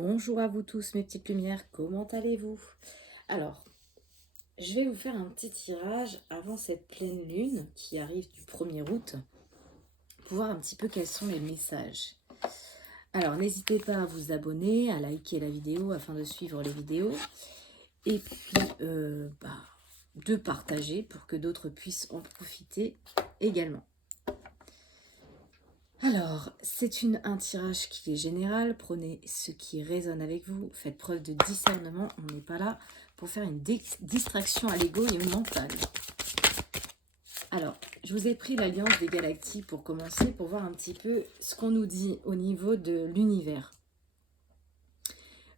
Bonjour à vous tous mes petites lumières, comment allez-vous? Alors, je vais vous faire un petit tirage avant cette pleine lune qui arrive du 1er août pour voir un petit peu quels sont les messages. Alors, n'hésitez pas à vous abonner, à liker la vidéo afin de suivre les vidéos et puis de partager pour que d'autres puissent en profiter également. Alors, c'est un tirage qui est général, prenez ce qui résonne avec vous, faites preuve de discernement, on n'est pas là pour faire une distraction à l'ego et au mental. Alors, je vous ai pris l'Alliance des Galaxies pour commencer, pour voir un petit peu ce qu'on nous dit au niveau de l'univers.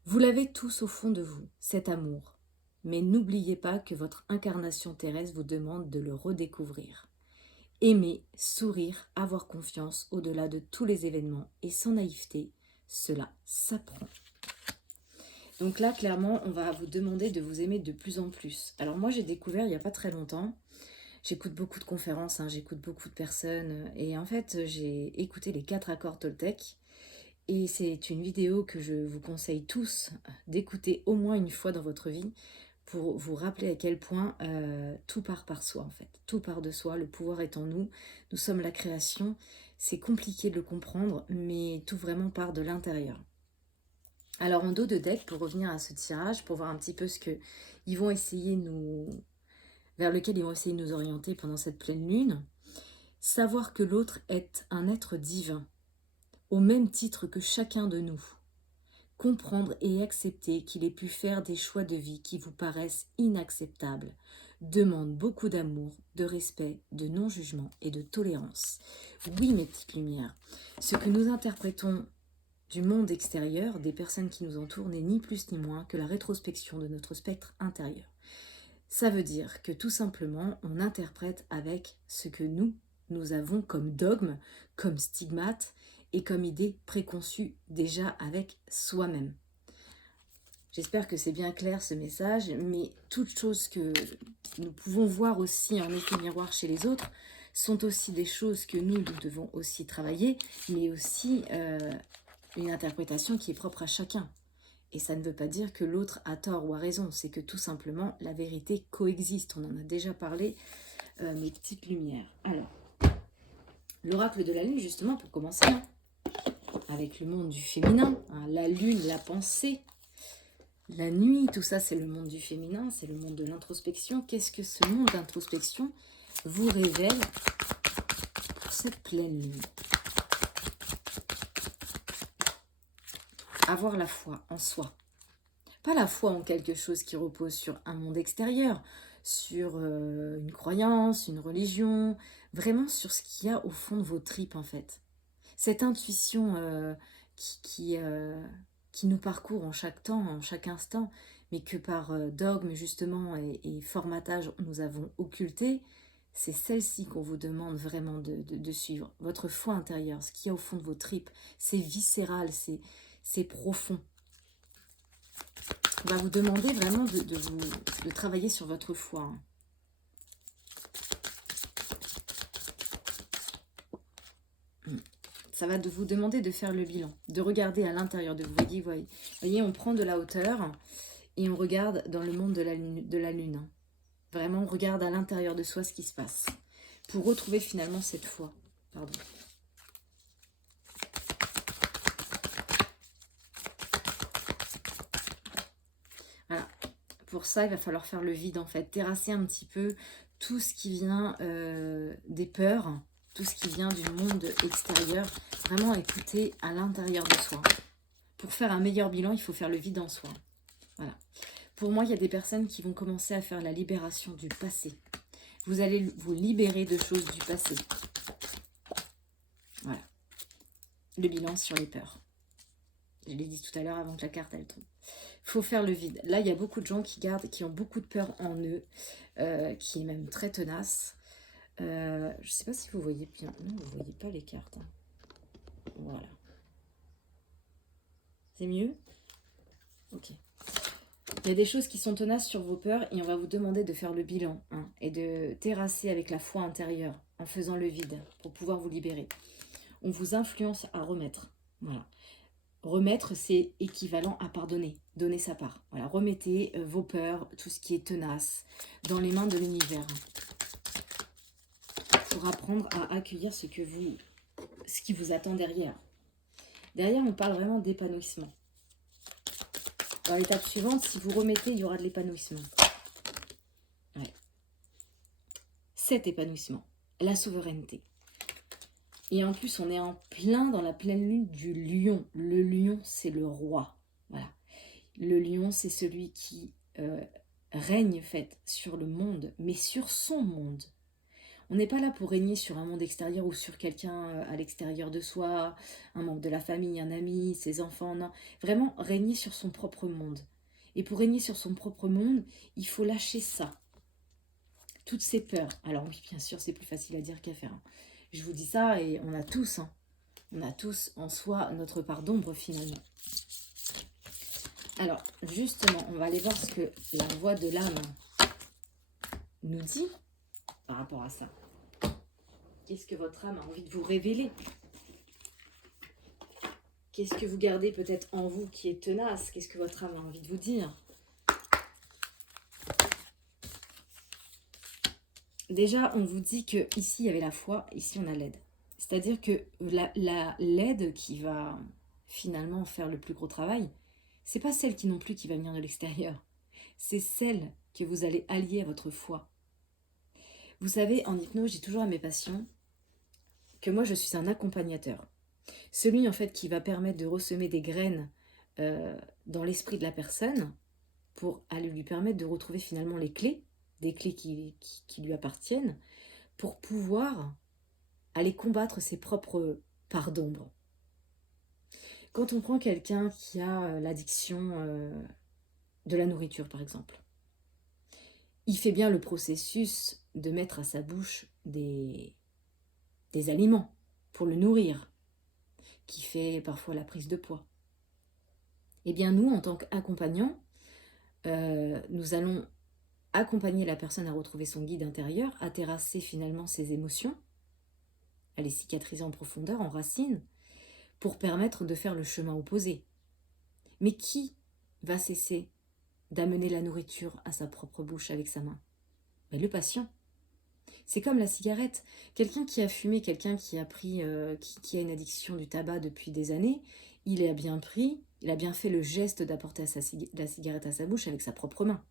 Vous l'avez tous au fond de vous, cet amour, mais n'oubliez pas que votre incarnation terrestre vous demande de le redécouvrir. Aimer, sourire, avoir confiance au-delà de tous les événements et sans naïveté, cela s'apprend. Donc là, clairement, on va vous demander de vous aimer de plus en plus. Alors moi, j'ai découvert il n'y a pas très longtemps, j'écoute beaucoup de conférences, j'écoute beaucoup de personnes, et en fait, j'ai écouté les 4 accords Toltec, et c'est une vidéo que je vous conseille tous d'écouter au moins une fois dans votre vie, pour vous rappeler à quel point tout part par soi en fait. Tout part de soi, le pouvoir est en nous, nous sommes la création. C'est compliqué de le comprendre, mais tout vraiment part de l'intérieur. Alors en dos de deck, pour revenir à ce tirage, pour voir un petit peu ce que ils vont essayer vers lequel ils vont essayer de nous orienter pendant cette pleine lune, savoir que l'autre est un être divin, au même titre que chacun de nous. Comprendre et accepter qu'il ait pu faire des choix de vie qui vous paraissent inacceptables demande beaucoup d'amour, de respect, de non-jugement et de tolérance. Oui, mes petites lumières, ce que nous interprétons du monde extérieur, des personnes qui nous entourent, n'est ni plus ni moins que la rétrospection de notre spectre intérieur. Ça veut dire que tout simplement, on interprète avec ce que nous avons comme dogme, comme stigmate, et comme idée préconçue déjà avec soi-même. J'espère que c'est bien clair ce message, mais toutes choses que nous pouvons voir aussi en effet miroir chez les autres sont aussi des choses que nous devons aussi travailler, mais aussi une interprétation qui est propre à chacun. Et ça ne veut pas dire que l'autre a tort ou a raison, c'est que tout simplement la vérité coexiste. On en a déjà parlé, mes petites lumières. Alors, l'oracle de la lune, justement, pour commencer, avec le monde du féminin, la lune, la pensée, la nuit, tout ça c'est le monde du féminin, c'est le monde de l'introspection. Qu'est-ce que ce monde d'introspection vous révèle pour cette pleine lune? Avoir la foi en soi. Pas la foi en quelque chose qui repose sur un monde extérieur, sur une croyance, une religion, vraiment sur ce qu'il y a au fond de vos tripes en fait. Cette intuition qui nous parcourt en chaque temps, en chaque instant, mais que par dogme justement et formatage nous avons occulté, c'est celle-ci qu'on vous demande vraiment de suivre. Votre foi intérieure, ce qu'il y a au fond de vos tripes, c'est viscéral, c'est profond. On va vous demander vraiment de travailler sur votre foi. Ça va vous demander de faire le bilan, de regarder à l'intérieur de vous. Vous voyez, on prend de la hauteur et on regarde dans le monde de la lune. Vraiment, on regarde à l'intérieur de soi ce qui se passe pour retrouver finalement cette foi. Pardon. Voilà. Pour ça, il va falloir faire le vide en fait, terrasser un petit peu tout ce qui vient des peurs, tout ce qui vient du monde extérieur, vraiment écouter à l'intérieur de soi. Pour faire un meilleur bilan, il faut faire le vide en soi. Voilà. Pour moi, il y a des personnes qui vont commencer à faire la libération du passé. Vous allez vous libérer de choses du passé. Voilà. Le bilan sur les peurs. Je l'ai dit tout à l'heure avant que la carte elle tombe. Il faut faire le vide. Là, il y a beaucoup de gens qui ont beaucoup de peur en eux, qui est même très tenace. Je ne sais pas si vous voyez bien. Non, vous ne voyez pas les cartes. Voilà. C'est mieux? Ok. Il y a des choses qui sont tenaces sur vos peurs et on va vous demander de faire le bilan et de terrasser avec la foi intérieure en faisant le vide pour pouvoir vous libérer. On vous influence à remettre. Voilà. Remettre, c'est équivalent à pardonner, donner sa part. Voilà, remettez vos peurs, tout ce qui est tenace, dans les mains de l'univers. Pour apprendre à accueillir ce qui vous attend derrière. Derrière, on parle vraiment d'épanouissement. Dans l'étape suivante, si vous remettez, il y aura de l'épanouissement. Ouais. Cet épanouissement, la souveraineté. Et en plus, on est en plein dans la pleine lune du lion. Le lion, c'est le roi. Voilà. Le lion, c'est celui qui règne, en fait, sur le monde, mais sur son monde. On n'est pas là pour régner sur un monde extérieur ou sur quelqu'un à l'extérieur de soi, un membre de la famille, un ami, ses enfants, non. Vraiment, régner sur son propre monde. Et pour régner sur son propre monde, il faut lâcher ça. Toutes ces peurs. Alors oui, bien sûr, c'est plus facile à dire qu'à faire. Je vous dis ça et on a tous en soi notre part d'ombre finalement. Alors, justement, on va aller voir ce que la voix de l'âme nous dit par rapport à ça. Qu'est-ce que votre âme a envie de vous révéler? Qu'est-ce que vous gardez peut-être en vous qui est tenace? Qu'est-ce que votre âme a envie de vous dire? Déjà, on vous dit que ici il y avait la foi, ici on a l'aide. C'est-à-dire que l'aide qui va finalement faire le plus gros travail, c'est pas celle qui non plus qui va venir de l'extérieur. C'est celle que vous allez allier à votre foi. Vous savez, en hypnose, j'ai toujours à mes patients que moi je suis un accompagnateur. Celui en fait qui va permettre de ressemer des graines dans l'esprit de la personne pour aller lui permettre de retrouver finalement les clés, des clés qui lui appartiennent, pour pouvoir aller combattre ses propres parts d'ombre. Quand on prend quelqu'un qui a l'addiction de la nourriture par exemple, il fait bien le processus de mettre à sa bouche des aliments pour le nourrir, qui fait parfois la prise de poids. Eh bien nous, en tant qu'accompagnants, nous allons accompagner la personne à retrouver son guide intérieur, à terrasser finalement ses émotions, à les cicatriser en profondeur, en racines, pour permettre de faire le chemin opposé. Mais qui va cesser d'amener la nourriture à sa propre bouche avec sa main? Mais le patient. C'est comme la cigarette. Quelqu'un qui a fumé, quelqu'un qui a pris, qui a une addiction du tabac depuis des années, il a bien pris, il a bien fait le geste d'apporter la cigarette à sa bouche avec sa propre main.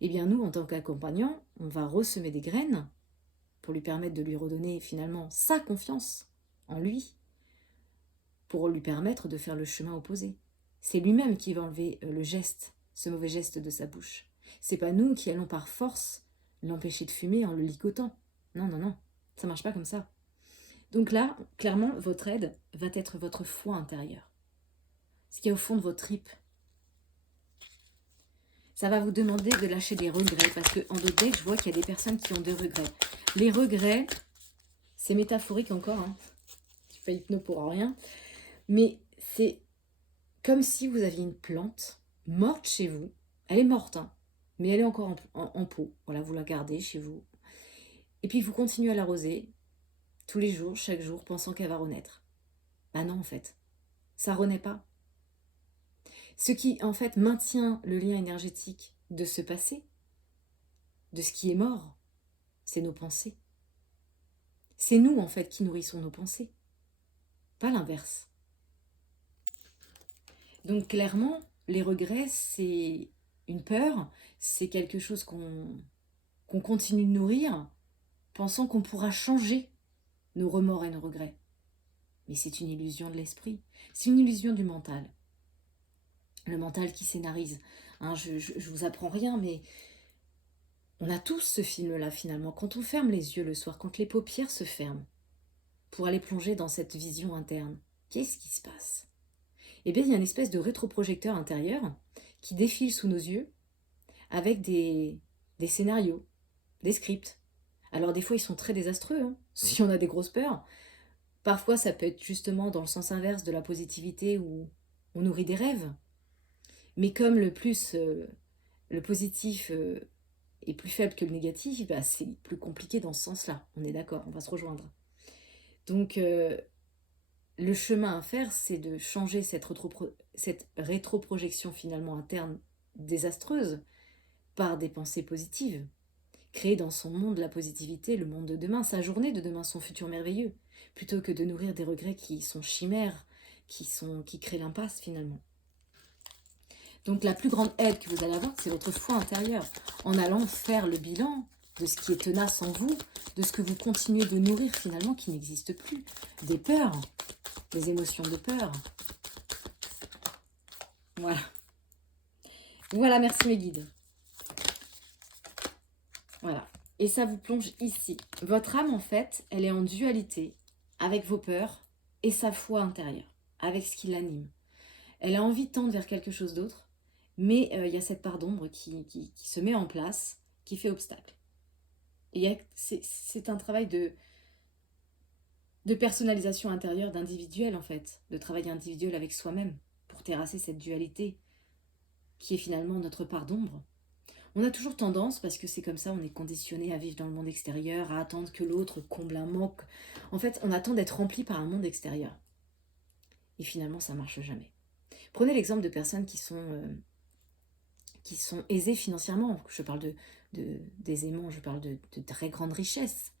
Eh bien nous, en tant qu'accompagnants, on va ressemer des graines pour lui permettre de lui redonner finalement sa confiance en lui, pour lui permettre de faire le chemin opposé. C'est lui-même qui va enlever le geste, ce mauvais geste de sa bouche. C'est pas nous qui allons par force l'empêcher de fumer en le ligotant. Non, non, non, ça marche pas comme ça. Donc là, clairement, votre aide va être votre foi intérieure. Ce qui est au fond de vos tripes. Ça va vous demander de lâcher des regrets, parce qu'en d'autres decks, je vois qu'il y a des personnes qui ont des regrets. Les regrets, c'est métaphorique encore, hein. Je suis pas hypno pour rien. Mais c'est comme si vous aviez une plante morte chez vous. Elle est morte, hein, mais elle est encore en pot. Voilà, vous la gardez chez vous. Et puis vous continuez à l'arroser tous les jours, chaque jour, pensant qu'elle va renaître. Bah non, en fait, ça renaît pas. Ce qui, en fait, maintient le lien énergétique de ce passé, de ce qui est mort, c'est nos pensées. C'est nous, en fait, qui nourrissons nos pensées, pas l'inverse. Donc, clairement, les regrets, c'est une peur, c'est quelque chose qu'on continue de nourrir, pensant qu'on pourra changer nos remords et nos regrets. Mais c'est une illusion de l'esprit, c'est une illusion du mental. Le mental qui scénarise. Hein, je vous apprends rien, mais on a tous ce film-là finalement. Quand on ferme les yeux le soir, quand les paupières se ferment, pour aller plonger dans cette vision interne, qu'est-ce qui se passe? Eh bien, il y a une espèce de rétroprojecteur intérieur qui défile sous nos yeux avec des scénarios, des scripts. Alors des fois, ils sont très désastreux, hein, si on a des grosses peurs. Parfois, ça peut être justement dans le sens inverse de la positivité où on nourrit des rêves. Mais comme le positif est plus faible que le négatif, bah, c'est plus compliqué dans ce sens-là. On est d'accord, on va se rejoindre. Donc, le chemin à faire, c'est de changer cette rétroprojection finalement interne désastreuse par des pensées positives. Créer dans son monde la positivité, le monde de demain, sa journée de demain, son futur merveilleux, plutôt que de nourrir des regrets qui sont chimères, qui créent l'impasse finalement. Donc la plus grande aide que vous allez avoir, c'est votre foi intérieure, en allant faire le bilan de ce qui est tenace en vous, de ce que vous continuez de nourrir finalement qui n'existe plus, des peurs, des émotions de peur. Voilà. Voilà, merci mes guides. Voilà. Et ça vous plonge ici. Votre âme, en fait, elle est en dualité avec vos peurs et sa foi intérieure, avec ce qui l'anime. Elle a envie de tendre vers quelque chose d'autre, mais il y a cette part d'ombre qui se met en place, qui fait obstacle. Et c'est un travail de personnalisation intérieure, d'individuel en fait, de travail individuel avec soi-même, pour terrasser cette dualité qui est finalement notre part d'ombre. On a toujours tendance, parce que c'est comme ça, on est conditionné à vivre dans le monde extérieur, à attendre que l'autre comble un manque. En fait, on attend d'être rempli par un monde extérieur. Et finalement, ça ne marche jamais. Prenez l'exemple de personnes qui sont aisées financièrement. Je parle d'aisément, je parle de très grandes richesses,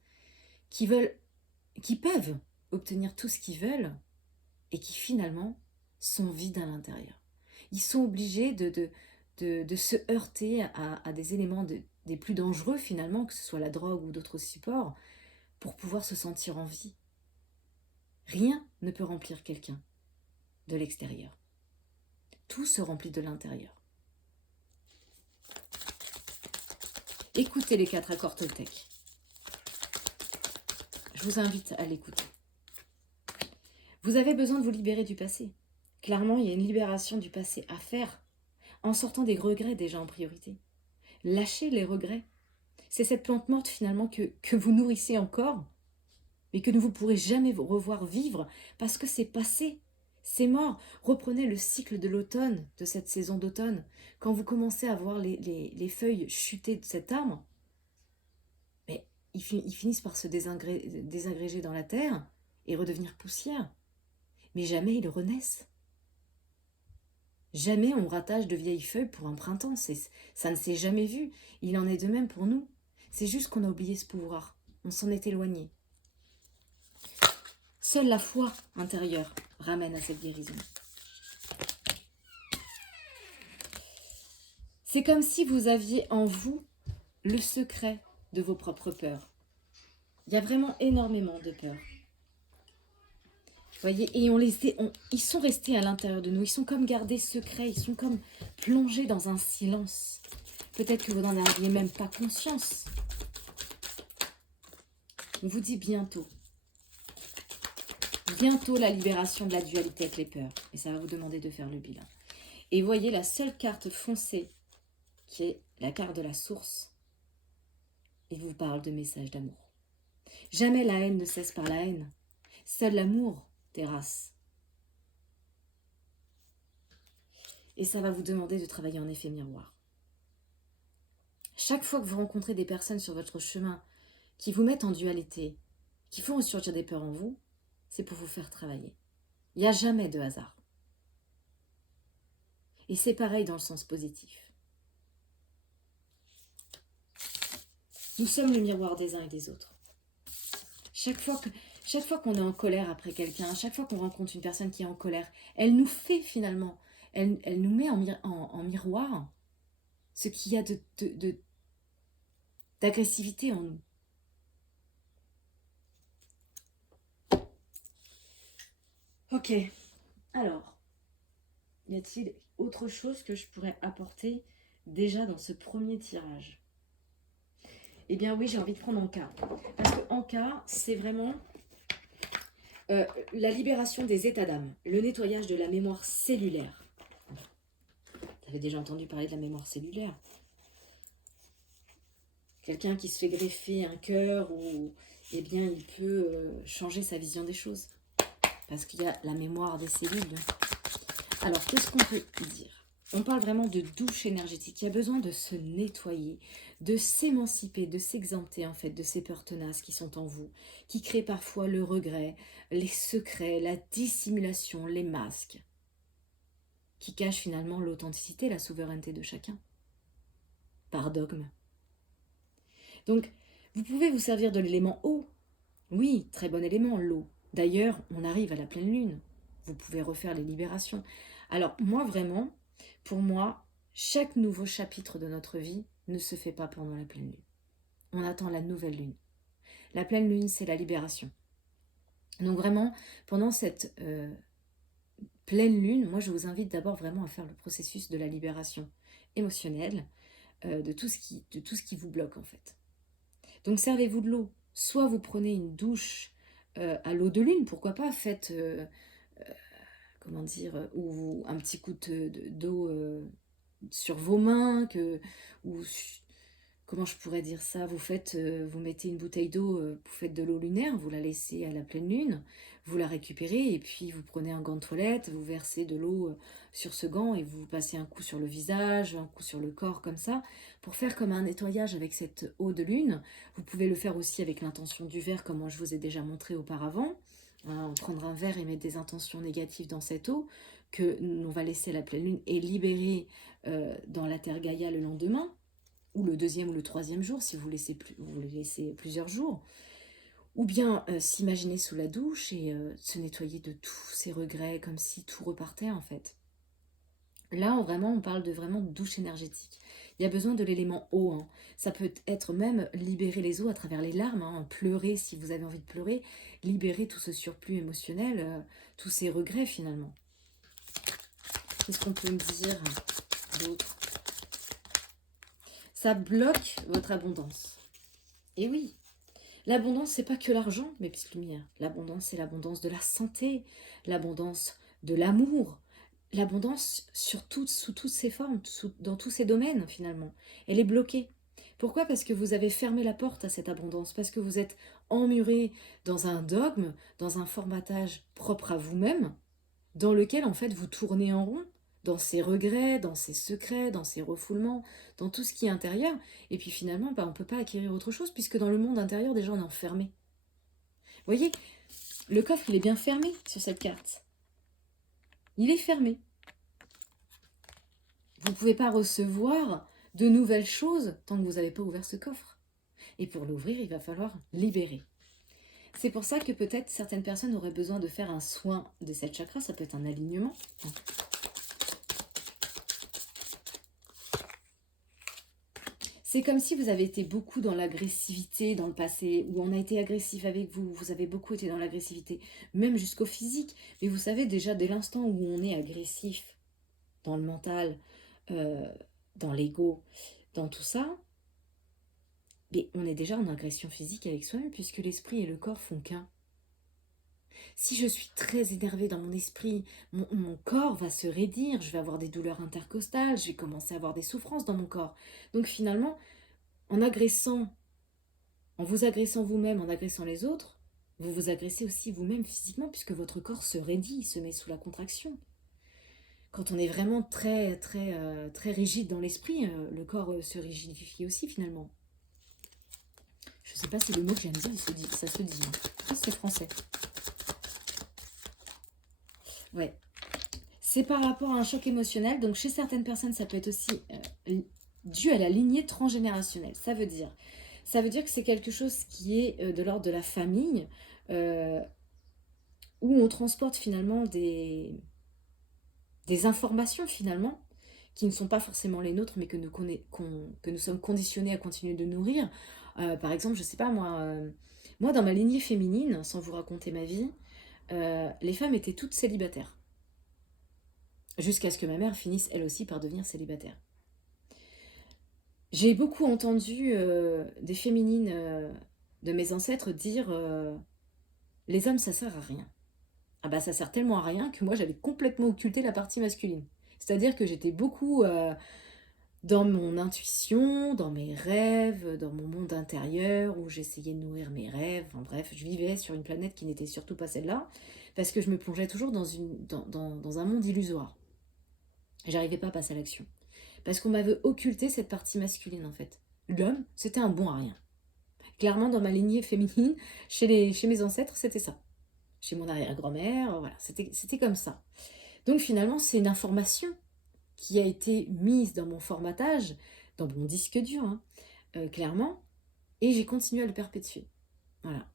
qui peuvent obtenir tout ce qu'ils veulent et qui finalement sont vides à l'intérieur. Ils sont obligés de se heurter à des éléments des plus dangereux finalement, que ce soit la drogue ou d'autres supports, pour pouvoir se sentir en vie. Rien ne peut remplir quelqu'un de l'extérieur. Tout se remplit de l'intérieur. Écoutez les 4 accords Toltec. Je vous invite à l'écouter. Vous avez besoin de vous libérer du passé. Clairement, il y a une libération du passé à faire, en sortant des regrets déjà en priorité. Lâchez les regrets. C'est cette plante morte finalement que vous nourrissez encore, mais que vous ne pourrez jamais vous revoir vivre parce que c'est passé, c'est mort. Reprenez le cycle de l'automne, de cette saison d'automne. Quand vous commencez à voir les feuilles chuter de cet arbre, mais ils finissent par se désagréger dans la terre et redevenir poussière. Mais jamais ils renaissent. Jamais on rattache de vieilles feuilles pour un printemps, ça ne s'est jamais vu. Il en est de même pour nous. C'est juste qu'on a oublié ce pouvoir, on s'en est éloigné. Seule la foi intérieure ramène à cette guérison. C'est comme si vous aviez en vous le secret de vos propres peurs. Il y a vraiment énormément de peurs. Vous voyez, et ils sont restés à l'intérieur de nous, ils sont comme gardés secrets, ils sont comme plongés dans un silence. Peut-être que vous n'en aviez même pas conscience. On vous dit bientôt. Bientôt la libération de la dualité avec les peurs. Et ça va vous demander de faire le bilan. Et voyez la seule carte foncée, qui est la carte de la source. Il vous parle de messages d'amour. Jamais la haine ne cesse par la haine. Seul l'amour terrasse. Et ça va vous demander de travailler en effet miroir. Chaque fois que vous rencontrez des personnes sur votre chemin qui vous mettent en dualité, qui font ressurgir des peurs en vous, c'est pour vous faire travailler. Il n'y a jamais de hasard. Et c'est pareil dans le sens positif. Nous sommes le miroir des uns et des autres. Chaque fois qu'on est en colère après quelqu'un, chaque fois qu'on rencontre une personne qui est en colère, elle nous fait finalement, elle nous met en miroir ce qu'il y a d'agressivité en nous. Ok, alors, y a-t-il autre chose que je pourrais apporter déjà dans ce premier tirage? Eh bien oui, j'ai envie de prendre Anka. Parce que Anka, c'est vraiment la libération des états d'âme, le nettoyage de la mémoire cellulaire. Vous avez déjà entendu parler de la mémoire cellulaire? Quelqu'un qui se fait greffer un cœur, eh bien, il peut changer sa vision des choses. Parce qu'il y a la mémoire des cellules. Alors, qu'est-ce qu'on peut dire? On parle vraiment de douche énergétique. Il y a besoin de se nettoyer, de s'émanciper, de s'exempter en fait de ces peurs tenaces qui sont en vous, qui créent parfois le regret, les secrets, la dissimulation, les masques, qui cachent finalement l'authenticité, la souveraineté de chacun, par dogme. Donc, vous pouvez vous servir de l'élément eau. Oui, très bon élément, l'eau. D'ailleurs, on arrive à la pleine lune. Vous pouvez refaire les libérations. Alors, moi, vraiment, pour moi, chaque nouveau chapitre de notre vie ne se fait pas pendant la pleine lune. On attend la nouvelle lune. La pleine lune, c'est la libération. Donc vraiment, pendant cette pleine lune, moi, je vous invite d'abord vraiment à faire le processus de la libération émotionnelle, de tout ce qui vous bloque, en fait. Donc servez-vous de l'eau. Soit vous prenez une douche à l'eau de lune, pourquoi pas, faites, comment dire, ou un petit coup d'eau sur vos mains, ou comment je pourrais dire ça, vous mettez une bouteille d'eau, vous faites de l'eau lunaire, vous la laissez à la pleine lune, vous la récupérez, et puis vous prenez un gant de toilette, vous versez de l'eau sur ce gant, et vous passez un coup sur le visage, un coup sur le corps, comme ça, pour faire comme un nettoyage avec cette eau de lune. Vous pouvez le faire aussi avec l'intention du verre, comme moi je vous ai déjà montré auparavant. Prendre un verre et mettre des intentions négatives dans cette eau, que on va laisser à la pleine lune, et libérer dans la terre Gaïa le lendemain, ou le deuxième ou le troisième jour, si vous le laissez plusieurs jours. Ou bien s'imaginer sous la douche et se nettoyer de tous ces regrets, comme si tout repartait en fait. Là, on parle de vraiment douche énergétique. Il y a besoin de l'élément eau. Hein. Ça peut être même libérer les eaux à travers les larmes, hein, pleurer si vous avez envie de pleurer, libérer tout ce surplus émotionnel, tous ces regrets finalement. Qu'est-ce qu'on peut me dire d'autre? Ça bloque votre abondance. Et oui, l'abondance, c'est pas que l'argent, mes petites lumières. L'abondance, c'est l'abondance de la santé, l'abondance de l'amour, l'abondance sous toutes ses formes, dans tous ces domaines finalement. Elle est bloquée. Pourquoi? Parce que vous avez fermé la porte à cette abondance, parce que vous êtes emmuré dans un dogme, dans un formatage propre à vous-même, dans lequel en fait vous tournez en rond, dans ses regrets, dans ses secrets, dans ses refoulements, dans tout ce qui est intérieur. Et puis finalement, on ne peut pas acquérir autre chose, puisque dans le monde intérieur, déjà, on est enfermé. Vous voyez, le coffre, il est bien fermé sur cette carte. Il est fermé. Vous ne pouvez pas recevoir de nouvelles choses tant que vous n'avez pas ouvert ce coffre. Et pour l'ouvrir, il va falloir libérer. C'est pour ça que peut-être certaines personnes auraient besoin de faire un soin de cette chakra. Ça peut être un alignement. C'est comme si vous avez été beaucoup dans l'agressivité dans le passé, où on a été agressif avec vous, vous avez beaucoup été dans l'agressivité, même jusqu'au physique. Mais vous savez déjà, dès l'instant où on est agressif, dans le mental, euh, dans l'ego, dans tout ça, mais on est déjà en agression physique avec soi-même, puisque l'esprit et le corps font qu'un. Si je suis très énervée dans mon esprit, mon corps va se raidir, je vais avoir des douleurs intercostales, je vais commencer à avoir des souffrances dans mon corps. Donc finalement, en vous agressant vous-même, en agressant les autres, vous vous agressez aussi vous-même physiquement, puisque votre corps se raidit, se met sous la contraction. Quand on est vraiment très rigide dans l'esprit, le corps se rigidifie aussi finalement. Je ne sais pas si le mot que j'aime dire, ça se dit. Je pense que c'est français. Ouais. C'est par rapport à un choc émotionnel. Donc chez certaines personnes, ça peut être aussi dû à la lignée transgénérationnelle. Ça veut dire que c'est quelque chose qui est de l'ordre de la famille, euh, où on transporte finalement des informations finalement, qui ne sont pas forcément les nôtres, mais que nous sommes conditionnés à continuer de nourrir. Par exemple, je sais pas moi dans ma lignée féminine, sans vous raconter ma vie, les femmes étaient toutes célibataires. Jusqu'à ce que ma mère finisse elle aussi par devenir célibataire. J'ai beaucoup entendu des féminines de mes ancêtres dire les hommes ça sert à rien. Ah bah ça sert tellement à rien que moi j'avais complètement occulté la partie masculine. C'est-à-dire que j'étais beaucoup dans mon intuition, dans mes rêves, dans mon monde intérieur où j'essayais de nourrir mes rêves. Enfin bref, je vivais sur une planète qui n'était surtout pas celle-là parce que je me plongeais toujours dans un monde illusoire. J'arrivais pas à passer à l'action. Parce qu'on m'avait occulté cette partie masculine, en fait. L'homme, c'était un bon à rien. Clairement, dans ma lignée féminine, chez mes ancêtres, c'était ça. Chez mon arrière-grand-mère, voilà, c'était comme ça. Donc finalement, c'est une information qui a été mise dans mon formatage, dans mon disque dur, hein, clairement, et j'ai continué à le perpétuer. Voilà.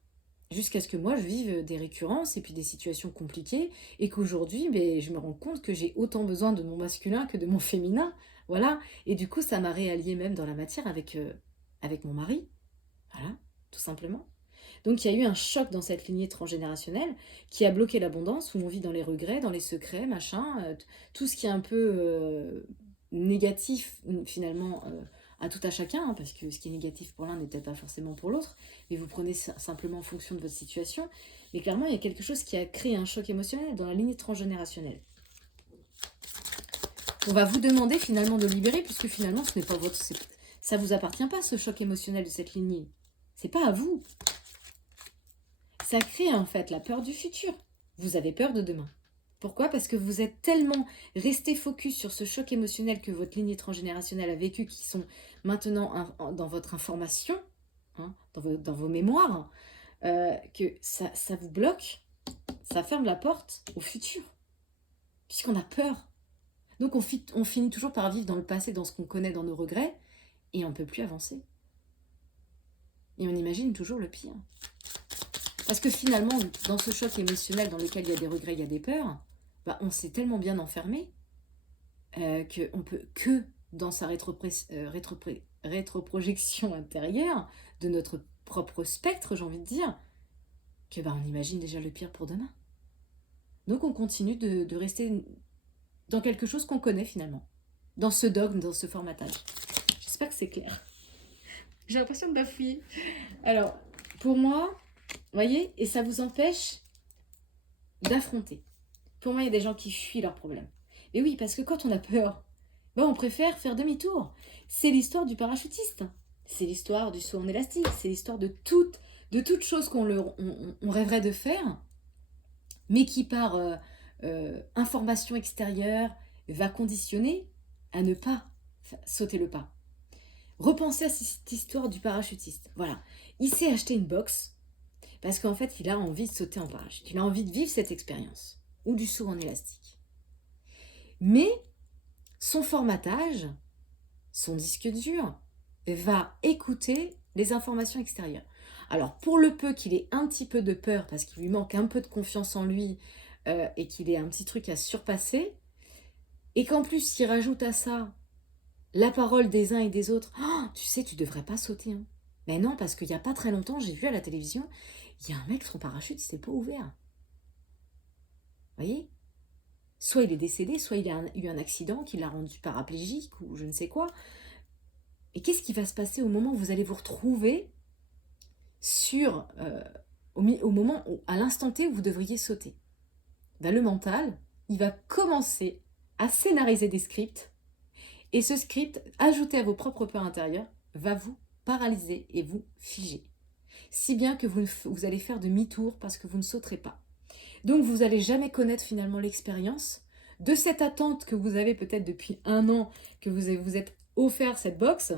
Jusqu'à ce que moi, je vive des récurrences et puis des situations compliquées, et qu'aujourd'hui, ben, je me rends compte que j'ai autant besoin de mon masculin que de mon féminin. Voilà. Et du coup, ça m'a réallié même dans la matière avec mon mari. Voilà, tout simplement. Donc il y a eu un choc dans cette lignée transgénérationnelle qui a bloqué l'abondance, où on vit dans les regrets, dans les secrets, machin, tout ce qui est un peu négatif finalement à tout à chacun, hein, parce que ce qui est négatif pour l'un n'est peut-être pas forcément pour l'autre, mais vous prenez simplement en fonction de votre situation. Mais clairement, il y a quelque chose qui a créé un choc émotionnel dans la lignée transgénérationnelle. On va vous demander finalement de libérer, puisque finalement ce n'est pas votre... Ça vous appartient pas, ce choc émotionnel de cette lignée. C'est pas à vous. Ça crée en fait la peur du futur. Vous avez peur de demain. Pourquoi? Parce que vous êtes tellement resté focus sur ce choc émotionnel que votre lignée transgénérationnelle a vécu, qui sont maintenant dans votre information, hein, dans vos mémoires, que ça vous bloque, ça ferme la porte au futur. Puisqu'on a peur. Donc on finit toujours par vivre dans le passé, dans ce qu'on connaît, dans nos regrets, et on ne peut plus avancer. Et on imagine toujours le pire. Parce que finalement, dans ce choc émotionnel dans lequel il y a des regrets, il y a des peurs, bah, on s'est tellement bien enfermé qu'on peut que dans sa rétroprojection intérieure de notre propre spectre, j'ai envie de dire, que bah, on imagine déjà le pire pour demain. Donc on continue de rester dans quelque chose qu'on connaît finalement, dans ce dogme, dans ce formatage. J'espère que c'est clair. J'ai l'impression de bafouiller. Alors, pour moi, vous voyez, et ça vous empêche d'affronter. Pour moi, il y a des gens qui fuient leurs problèmes. Mais oui, parce que quand on a peur, ben on préfère faire demi-tour. C'est l'histoire du parachutiste. C'est l'histoire du saut en élastique. C'est l'histoire de toute chose on rêverait de faire, mais qui par information extérieure va conditionner à ne pas sauter le pas. Repensez à cette histoire du parachutiste. Voilà. Il s'est acheté une box parce qu'en fait, il a envie de sauter en parachute. Il a envie de vivre cette expérience. Ou du saut en élastique. Mais son formatage, son disque dur, va écouter les informations extérieures. Alors, pour le peu qu'il ait un petit peu de peur, parce qu'il lui manque un peu de confiance en lui, et qu'il ait un petit truc à surpasser, et qu'en plus, il rajoute à ça la parole des uns et des autres, oh, tu sais, tu devrais pas sauter. Hein. Mais non, parce qu'il n'y a pas très longtemps, j'ai vu à la télévision, il y a un mec, son parachute, il s'est pas ouvert. Vous voyez? Soit il est décédé, soit il a eu un accident qui l'a rendu paraplégique ou je ne sais quoi. Et qu'est-ce qui va se passer au moment où vous allez vous retrouver au moment, à l'instant T où vous devriez sauter? Ben, le mental, il va commencer à scénariser des scripts. Et ce script, ajouté à vos propres peurs intérieures, va vous paralyser et vous figer. Si bien que vous allez faire demi-tour parce que vous ne sauterez pas. Donc vous n'allez jamais connaître finalement l'expérience de cette attente que vous avez peut-être depuis 1 an, que vous êtes offert cette box.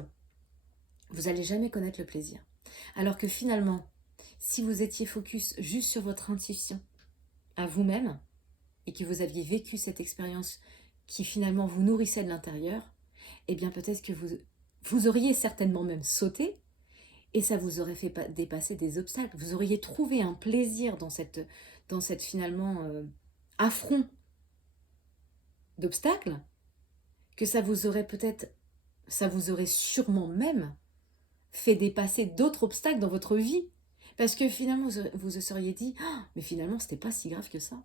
Vous n'allez jamais connaître le plaisir. Alors que finalement, si vous étiez focus juste sur votre intuition, à vous-même, et que vous aviez vécu cette expérience qui finalement vous nourrissait de l'intérieur, eh bien peut-être que vous auriez certainement même sauté, et ça vous aurait fait dépasser des obstacles. Vous auriez trouvé un plaisir dans cette finalement affront d'obstacles, que ça vous aurait sûrement même fait dépasser d'autres obstacles dans votre vie. Parce que finalement, vous vous seriez dit, oh, mais finalement, c'était pas si grave que ça.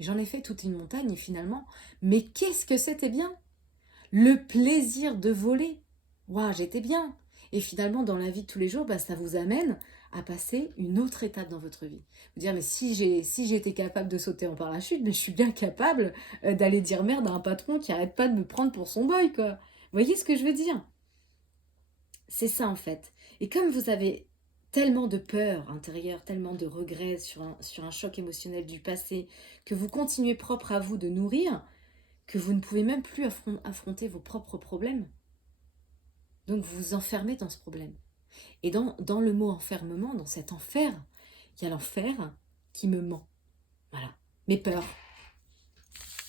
J'en ai fait toute une montagne et finalement, mais qu'est-ce que c'était bien? Le plaisir de voler. Waouh, j'étais bien. Et finalement, dans la vie de tous les jours, bah, ça vous amène à passer une autre étape dans votre vie. Vous dire, mais si j'étais capable de sauter en parachute, mais je suis bien capable d'aller dire merde à un patron qui arrête pas de me prendre pour son boy, quoi. Vous voyez ce que je veux dire? C'est ça, en fait. Et comme vous avez tellement de peur intérieure, tellement de regrets sur un choc émotionnel du passé, que vous continuez propre à vous de nourrir, que vous ne pouvez même plus affronter vos propres problèmes. Donc vous vous enfermez dans ce problème. Et dans le mot enfermement, dans cet enfer, il y a l'enfer qui me ment. Voilà. Mes peurs.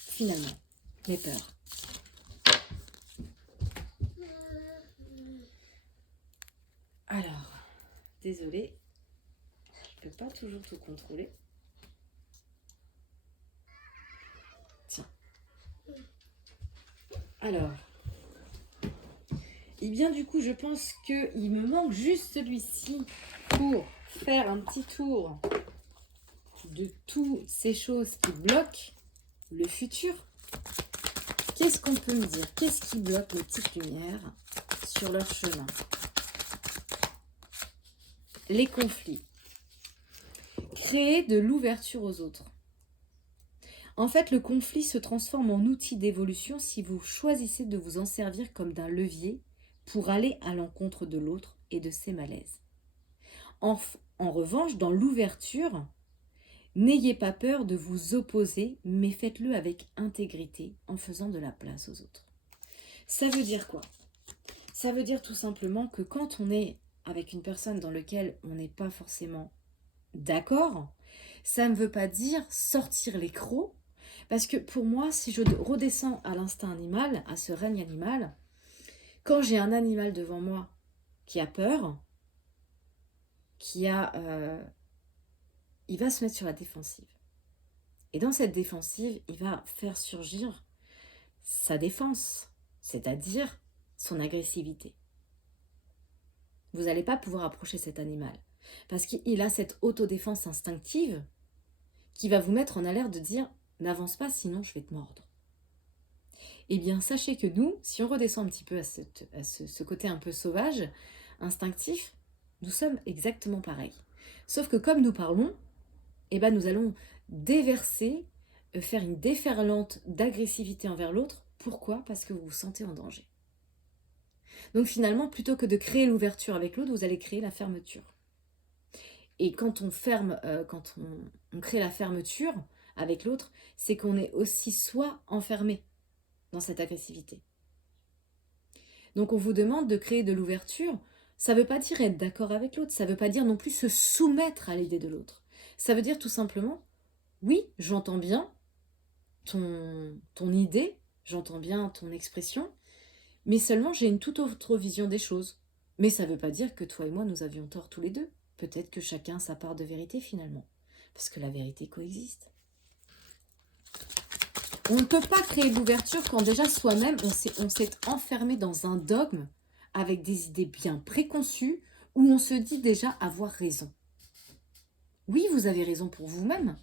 Finalement, mes peurs. Alors, désolée, je ne peux pas toujours tout contrôler. Tiens. Alors, et bien du coup, je pense qu'il me manque juste celui-ci pour faire un petit tour de toutes ces choses qui bloquent le futur. Qu'est-ce qu'on peut me dire? Qu'est-ce qui bloque les petites lumières sur leur chemin? Les conflits. Créer de l'ouverture aux autres. En fait, le conflit se transforme en outil d'évolution si vous choisissez de vous en servir comme d'un levier pour aller à l'encontre de l'autre et de ses malaises. En revanche, dans l'ouverture, n'ayez pas peur de vous opposer, mais faites-le avec intégrité en faisant de la place aux autres. Ça veut dire quoi? Ça veut dire tout simplement que quand on est avec une personne dans laquelle on n'est pas forcément d'accord, ça ne veut pas dire sortir les crocs, parce que pour moi, si je redescends à l'instinct animal, à ce règne animal, quand j'ai un animal devant moi qui a peur, il va se mettre sur la défensive. Et dans cette défensive, il va faire surgir sa défense, c'est-à-dire son agressivité. Vous n'allez pas pouvoir approcher cet animal, parce qu'il a cette autodéfense instinctive qui va vous mettre en alerte de dire « n'avance pas, sinon je vais te mordre ». Eh bien, sachez que nous, si on redescend un petit peu à ce côté un peu sauvage, instinctif, nous sommes exactement pareils. Sauf que comme nous parlons, eh ben, nous allons déverser, faire une déferlante d'agressivité envers l'autre. Pourquoi? Parce que vous vous sentez en danger. Donc finalement, plutôt que de créer l'ouverture avec l'autre, vous allez créer la fermeture. Et quand on ferme, quand on crée la fermeture avec l'autre, c'est qu'on est aussi soi enfermé dans cette agressivité. Donc on vous demande de créer de l'ouverture. Ça ne veut pas dire être d'accord avec l'autre, ça ne veut pas dire non plus se soumettre à l'idée de l'autre. Ça veut dire tout simplement, oui, j'entends bien ton idée, j'entends bien ton expression, mais seulement j'ai une toute autre vision des choses. Mais ça ne veut pas dire que toi et moi, nous avions tort tous les deux. Peut-être que chacun a sa part de vérité finalement, parce que la vérité coexiste. On ne peut pas créer l'ouverture quand déjà soi-même, on s'est enfermé dans un dogme avec des idées bien préconçues où on se dit déjà avoir raison. Oui, vous avez raison pour vous-même,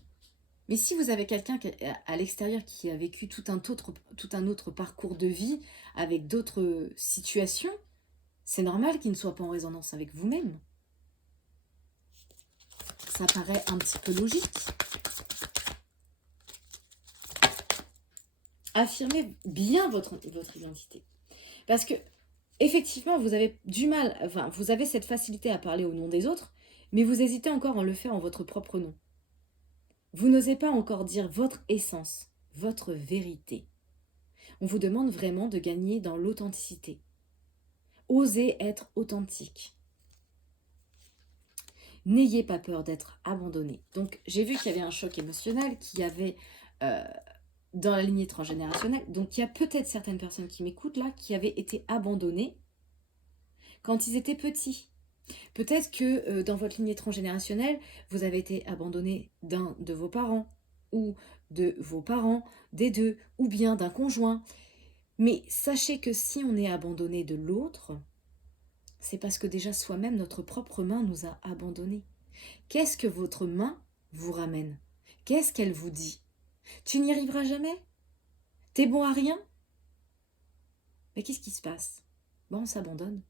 mais si vous avez quelqu'un à l'extérieur qui a vécu tout un autre parcours de vie avec d'autres situations, c'est normal qu'il ne soit pas en résonance avec vous-même. Ça paraît un petit peu logique. Affirmez bien votre identité. Parce que, effectivement, vous avez du mal, enfin, vous avez cette facilité à parler au nom des autres, mais vous hésitez encore à le faire en votre propre nom. Vous n'osez pas encore dire votre essence, votre vérité. On vous demande vraiment de gagner dans l'authenticité. Osez être authentique. N'ayez pas peur d'être abandonné. Donc, j'ai vu qu'il y avait un choc émotionnel, qu'il y avait dans la lignée transgénérationnelle. Donc, il y a peut-être certaines personnes qui m'écoutent là qui avaient été abandonnées quand ils étaient petits. Peut-être que dans votre lignée transgénérationnelle, vous avez été abandonné d'un de vos parents, ou de vos parents, des deux, ou bien d'un conjoint. Mais sachez que si on est abandonné de l'autre, c'est parce que déjà soi-même, notre propre main nous a abandonnés. Qu'est-ce que votre main vous ramène? Qu'est-ce qu'elle vous dit? Tu n'y arriveras jamais? T'es bon à rien? Mais qu'est-ce qui se passe? Bon, on s'abandonne.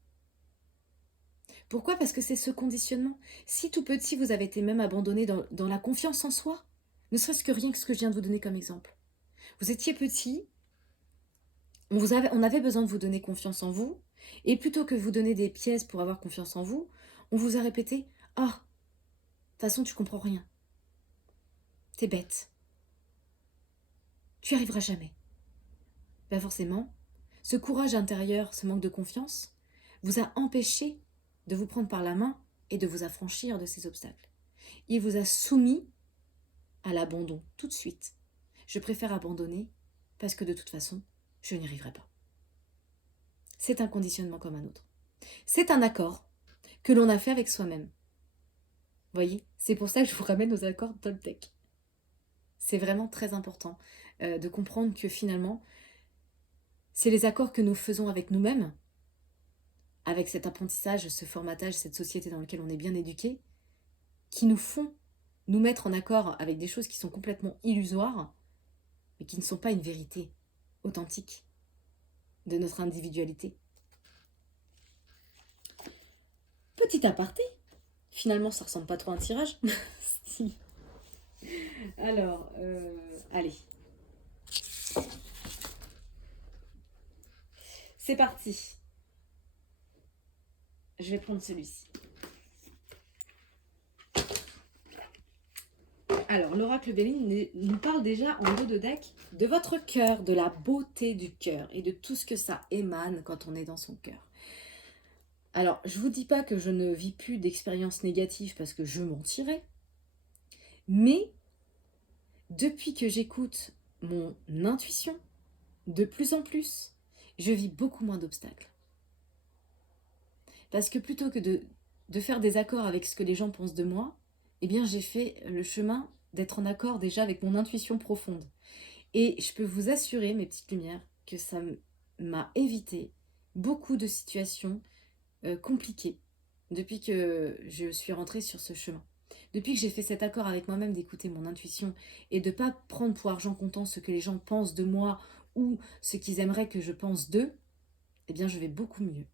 Pourquoi? Parce que c'est ce conditionnement. Si tout petit, vous avez été même abandonné dans la confiance en soi, ne serait-ce que rien que ce que je viens de vous donner comme exemple. Vous étiez petit, on avait besoin de vous donner confiance en vous, et plutôt que vous donner des pièces pour avoir confiance en vous, on vous a répété « Ah, de toute façon, tu comprends rien. T'es bête. Tu n'y arriveras jamais. » Pas forcément. Ce courage intérieur, ce manque de confiance, vous a empêché de vous prendre par la main et de vous affranchir de ces obstacles. Il vous a soumis à l'abandon tout de suite. Je préfère abandonner parce que de toute façon, je n'y arriverai pas. C'est un conditionnement comme un autre. C'est un accord que l'on a fait avec soi-même. Voyez, c'est pour ça que je vous ramène aux accords Toltec. C'est vraiment très important de comprendre que finalement, c'est les accords que nous faisons avec nous-mêmes, avec cet apprentissage, ce formatage, cette société dans laquelle on est bien éduqué, qui nous font nous mettre en accord avec des choses qui sont complètement illusoires, mais qui ne sont pas une vérité authentique de notre individualité. Petit aparté, finalement ça ressemble pas trop à un tirage. Si. Alors, allez. C'est parti. Je vais prendre celui-ci. Alors, l'oracle Béline nous parle déjà en dos de deck de votre cœur, de la beauté du cœur et de tout ce que ça émane quand on est dans son cœur. Alors, je ne vous dis pas que je ne vis plus d'expériences négatives parce que je mentirais, mais depuis que j'écoute mon intuition, de plus en plus, je vis beaucoup moins d'obstacles. Parce que plutôt que de faire des accords avec ce que les gens pensent de moi, eh bien j'ai fait le chemin d'être en accord déjà avec mon intuition profonde. Et je peux vous assurer, mes petites lumières, que ça m'a évité beaucoup de situations compliquées depuis que je suis rentrée sur ce chemin. Depuis que j'ai fait cet accord avec moi-même d'écouter mon intuition et de ne pas prendre pour argent comptant ce que les gens pensent de moi ou ce qu'ils aimeraient que je pense d'eux, eh bien je vais beaucoup mieux.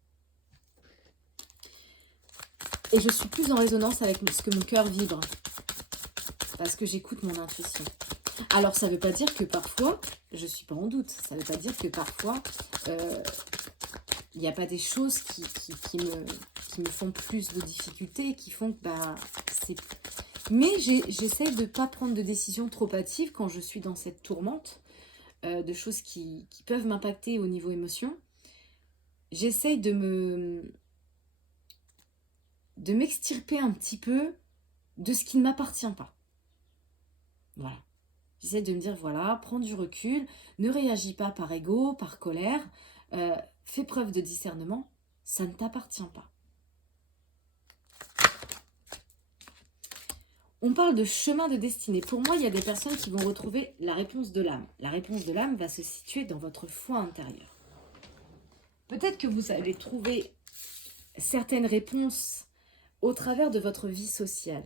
Et je suis plus en résonance avec ce que mon cœur vibre. Parce que j'écoute mon intuition. Alors ça ne veut pas dire que parfois, je ne suis pas en doute. Ça ne veut pas dire que parfois, il n'y a pas des choses qui me font plus de difficultés, qui font que c'est... Mais j'essaie de ne pas prendre de décisions trop hâtives quand je suis dans cette tourmente de choses qui peuvent m'impacter au niveau émotion. J'essaie de m'extirper un petit peu de ce qui ne m'appartient pas. Voilà. J'essaie de me dire, voilà, prends du recul, ne réagis pas par ego, par colère, fais preuve de discernement, ça ne t'appartient pas. On parle de chemin de destinée. Pour moi, il y a des personnes qui vont retrouver la réponse de l'âme. La réponse de l'âme va se situer dans votre foi intérieure. Peut-être que vous allez trouver certaines réponses au travers de votre vie sociale.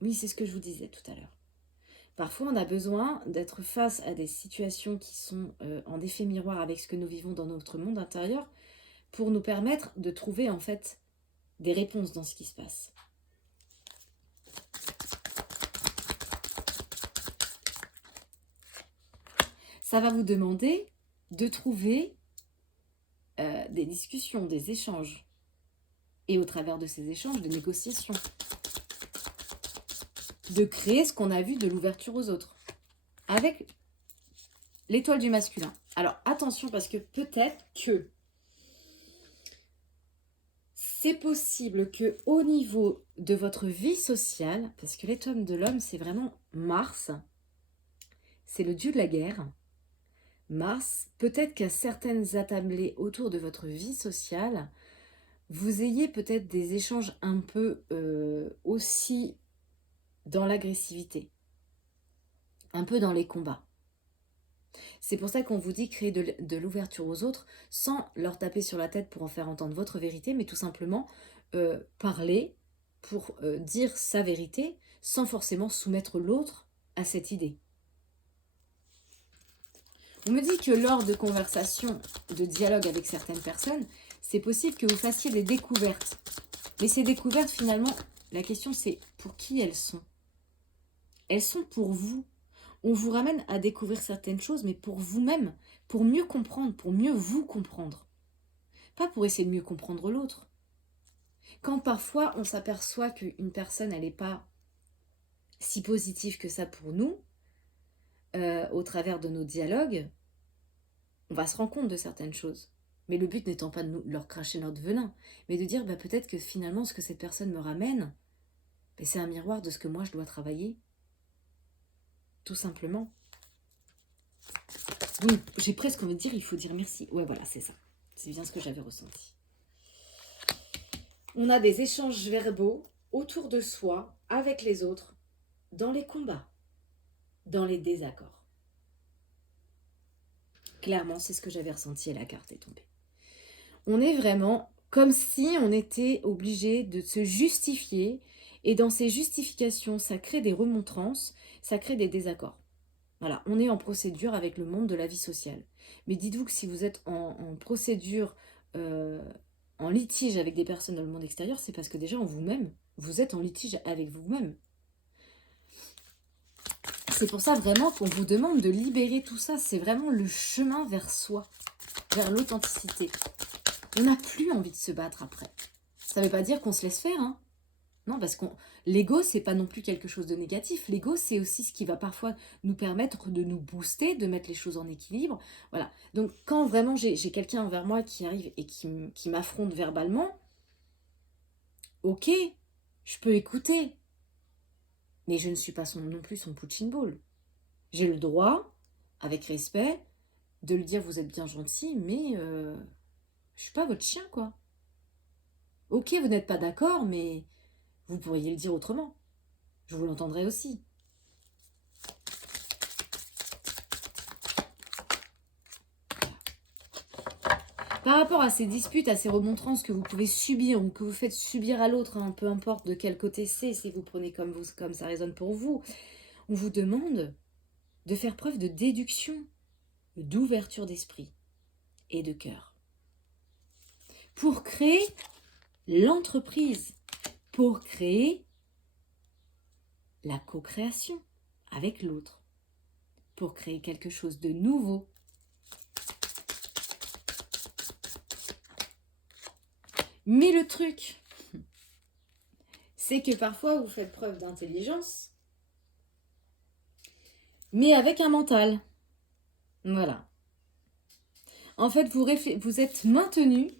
Oui, c'est ce que je vous disais tout à l'heure. Parfois, on a besoin d'être face à des situations qui sont en effet miroir avec ce que nous vivons dans notre monde intérieur pour nous permettre de trouver en fait des réponses dans ce qui se passe. Ça va vous demander de trouver des discussions, des échanges. Et au travers de ces échanges, des négociations. De créer ce qu'on a vu de l'ouverture aux autres. Avec l'étoile du masculin. Alors attention parce que peut-être que c'est possible que au niveau de votre vie sociale, parce que l'étoile de l'homme c'est vraiment Mars, c'est le dieu de la guerre. Mars, peut-être qu'à certaines attablées autour de votre vie sociale, vous ayez peut-être des échanges un peu aussi dans l'agressivité, un peu dans les combats. C'est pour ça qu'on vous dit créer de l'ouverture aux autres sans leur taper sur la tête pour en faire entendre votre vérité, mais tout simplement parler pour dire sa vérité sans forcément soumettre l'autre à cette idée. On me dit que lors de conversations, de dialogue avec certaines personnes, c'est possible que vous fassiez des découvertes. Mais ces découvertes, finalement, la question c'est pour qui elles sont ? Elles sont pour vous. On vous ramène à découvrir certaines choses, mais pour vous-même, pour mieux comprendre, pour mieux vous comprendre. Pas pour essayer de mieux comprendre l'autre. Quand parfois on s'aperçoit qu'une personne, elle n'est pas si positive que ça pour nous, au travers de nos dialogues, on va se rendre compte de certaines choses. Mais le but n'étant pas de leur cracher notre venin, mais de dire peut-être que finalement ce que cette personne me ramène, c'est un miroir de ce que moi je dois travailler. Tout simplement. Donc j'ai presque envie de dire, il faut dire merci. Ouais, voilà, c'est ça. C'est bien ce que j'avais ressenti. On a des échanges verbaux autour de soi, avec les autres, dans les combats, dans les désaccords. Clairement, c'est ce que j'avais ressenti et la carte est tombée. On est vraiment comme si on était obligé de se justifier et dans ces justifications, ça crée des remontrances, ça crée des désaccords. Voilà, on est en procédure avec le monde de la vie sociale. Mais dites-vous que si vous êtes en procédure, en litige avec des personnes dans le monde extérieur, c'est parce que déjà en vous-même, vous êtes en litige avec vous-même. C'est pour ça vraiment qu'on vous demande de libérer tout ça. C'est vraiment le chemin vers soi, vers l'authenticité. On n'a plus envie de se battre après. Ça ne veut pas dire qu'on se laisse faire, hein. Non, parce que l'ego, c'est pas non plus quelque chose de négatif. L'ego, c'est aussi ce qui va parfois nous permettre de nous booster, de mettre les choses en équilibre. Voilà. Donc, quand vraiment j'ai quelqu'un envers moi qui arrive et qui m'affronte verbalement, ok, je peux écouter. Mais je ne suis pas non plus son punching ball. J'ai le droit, avec respect, de lui dire vous êtes bien gentil, mais je suis pas votre chien, quoi. Ok, vous n'êtes pas d'accord, mais vous pourriez le dire autrement. Je vous l'entendrai aussi. Par rapport à ces disputes, à ces remontrances que vous pouvez subir ou que vous faites subir à l'autre, hein, peu importe de quel côté c'est, si vous prenez comme ça résonne pour vous, on vous demande de faire preuve de déduction, d'ouverture d'esprit et de cœur. Pour créer l'entreprise, pour créer la co-création avec l'autre, pour créer quelque chose de nouveau. Mais le truc, c'est que parfois vous faites preuve d'intelligence, mais avec un mental. Voilà. En fait, vous êtes maintenu,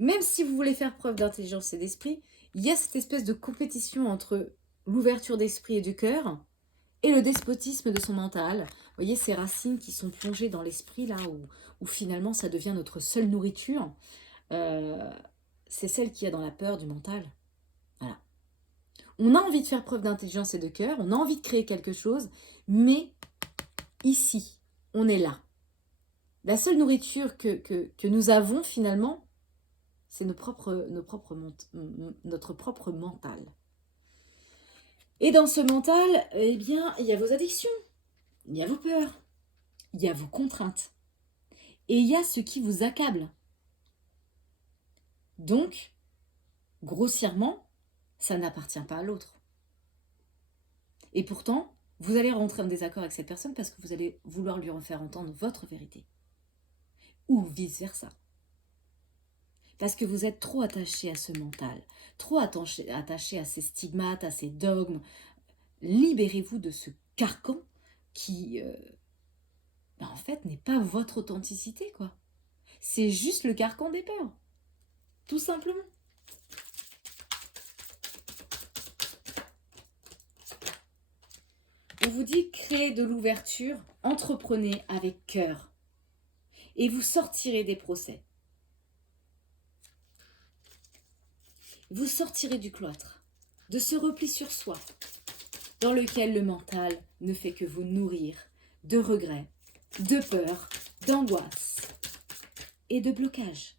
même si vous voulez faire preuve d'intelligence et d'esprit, il y a cette espèce de compétition entre l'ouverture d'esprit et du cœur et le despotisme de son mental. Vous voyez ces racines qui sont plongées dans l'esprit, là, où finalement ça devient notre seule nourriture. C'est celle qu'il y a dans la peur du mental. Voilà. On a envie de faire preuve d'intelligence et de cœur, on a envie de créer quelque chose, mais ici, on est là. La seule nourriture que nous avons finalement, c'est notre propre mental. Et dans ce mental, eh bien, il y a vos addictions, il y a vos peurs, il y a vos contraintes, et il y a ce qui vous accable. Donc, grossièrement, ça n'appartient pas à l'autre. Et pourtant, vous allez rentrer en désaccord avec cette personne parce que vous allez vouloir lui en faire entendre votre vérité. Ou vice-versa. Parce que vous êtes trop attaché à ce mental, trop attaché à ces stigmates, à ces dogmes. Libérez-vous de ce carcan qui, en fait, n'est pas votre authenticité, quoi. C'est juste le carcan des peurs. Tout simplement. On vous dit créez de l'ouverture, entreprenez avec cœur. Et vous sortirez des procès. Vous sortirez du cloître, de ce repli sur soi, dans lequel le mental ne fait que vous nourrir de regrets, de peur, d'angoisse et de blocage.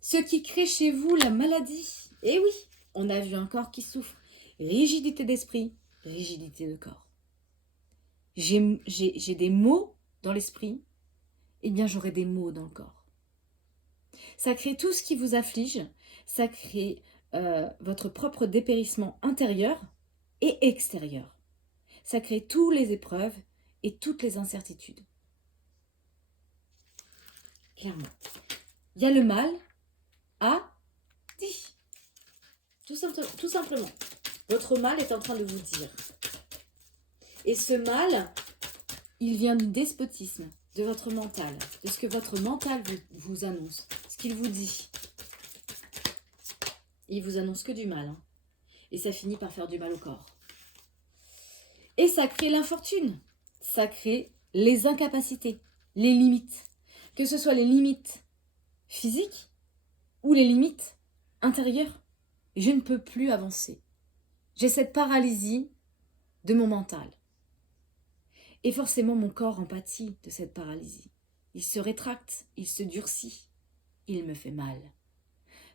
Ce qui crée chez vous la maladie. Et oui, on a vu un corps qui souffre. Rigidité d'esprit, rigidité de corps. J'ai des mots dans l'esprit, eh bien j'aurai des mots dans le corps. Ça crée tout ce qui vous afflige, ça crée votre propre dépérissement intérieur et extérieur. Ça crée toutes les épreuves et toutes les incertitudes. Clairement. Il y a le mal à dit. Tout simplement. Votre mal est en train de vous dire. Et ce mal, il vient du despotisme. de votre mental, de ce que votre mental vous annonce, ce qu'il vous dit. Il vous annonce que du mal, hein. Et ça finit par faire du mal au corps. Et ça crée l'infortune, ça crée les incapacités, les limites. Que ce soit les limites physiques ou les limites intérieures. Je ne peux plus avancer. J'ai cette paralysie de mon mental. Et forcément, mon corps en pâtit de cette paralysie. Il se rétracte, il se durcit, il me fait mal.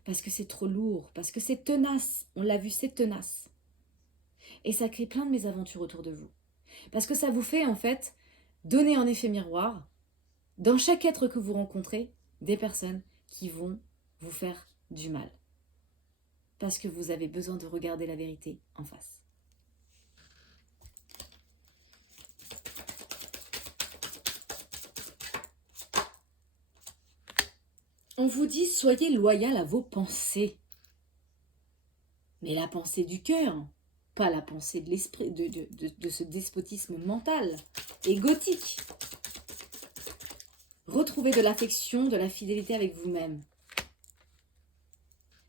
Parce que c'est trop lourd, parce que c'est tenace. On l'a vu, c'est tenace. Et ça crée plein de mésaventures autour de vous. Parce que ça vous fait, en fait, donner en effet miroir, dans chaque être que vous rencontrez, des personnes qui vont vous faire du mal. Parce que vous avez besoin de regarder la vérité en face. On vous dit, soyez loyal à vos pensées. Mais la pensée du cœur, pas la pensée de l'esprit, de ce despotisme mental, égotique. Retrouvez de l'affection, de la fidélité avec vous-même.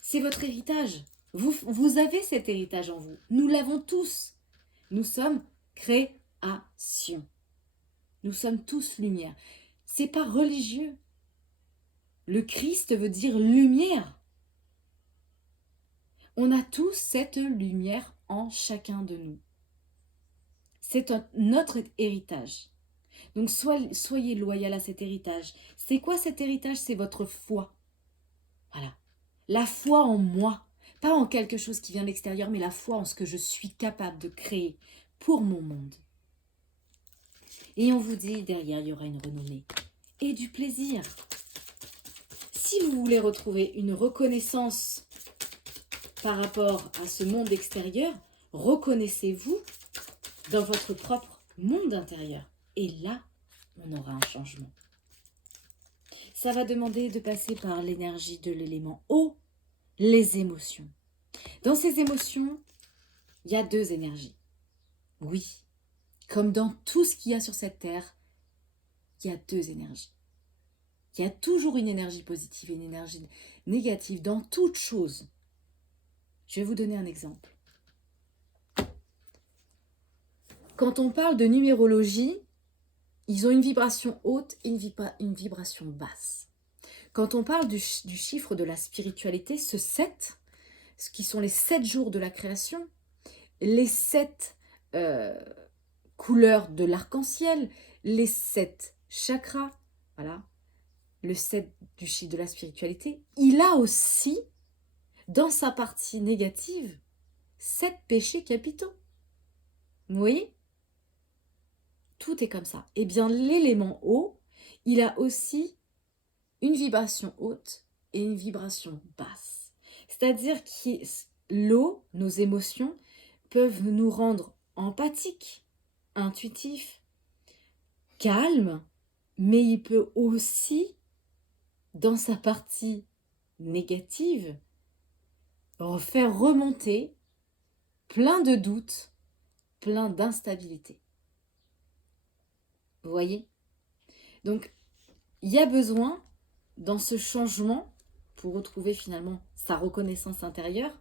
C'est votre héritage. Vous avez cet héritage en vous. Nous l'avons tous. Nous sommes création. Nous sommes tous lumière. C'est pas religieux. Le Christ veut dire lumière. On a tous cette lumière en chacun de nous. C'est notre héritage. Donc soyez loyal à cet héritage. C'est quoi cet héritage? C'est votre foi. Voilà. La foi en moi. Pas en quelque chose qui vient de l'extérieur, mais la foi en ce que je suis capable de créer pour mon monde. Et on vous dit, derrière, il y aura une renommée et du plaisir. Si vous voulez retrouver une reconnaissance par rapport à ce monde extérieur, reconnaissez-vous dans votre propre monde intérieur. Et là, on aura un changement. Ça va demander de passer par l'énergie de l'élément eau, les émotions. Dans ces émotions, il y a deux énergies. Oui, comme dans tout ce qu'il y a sur cette terre, il y a deux énergies. Il y a toujours une énergie positive et une énergie négative dans toute chose. Je vais vous donner un exemple. Quand on parle de numérologie, ils ont une vibration haute et une vibration basse. Quand on parle du chiffre de la spiritualité, ce 7, ce qui sont les 7 jours de la création, les 7 couleurs de l'arc-en-ciel, les 7 chakras, voilà, le 7 du chiffre de la spiritualité, il a aussi, dans sa partie négative, 7 péchés capitaux. Vous voyez ? Tout est comme ça. Eh bien, l'élément eau, il a aussi une vibration haute et une vibration basse. C'est-à-dire que l'eau, nos émotions, peuvent nous rendre empathiques, intuitifs, calmes, mais il peut aussi, dans sa partie négative, faire remonter plein de doutes, plein d'instabilité. Vous voyez ? Donc, il y a besoin, dans ce changement, pour retrouver finalement sa reconnaissance intérieure,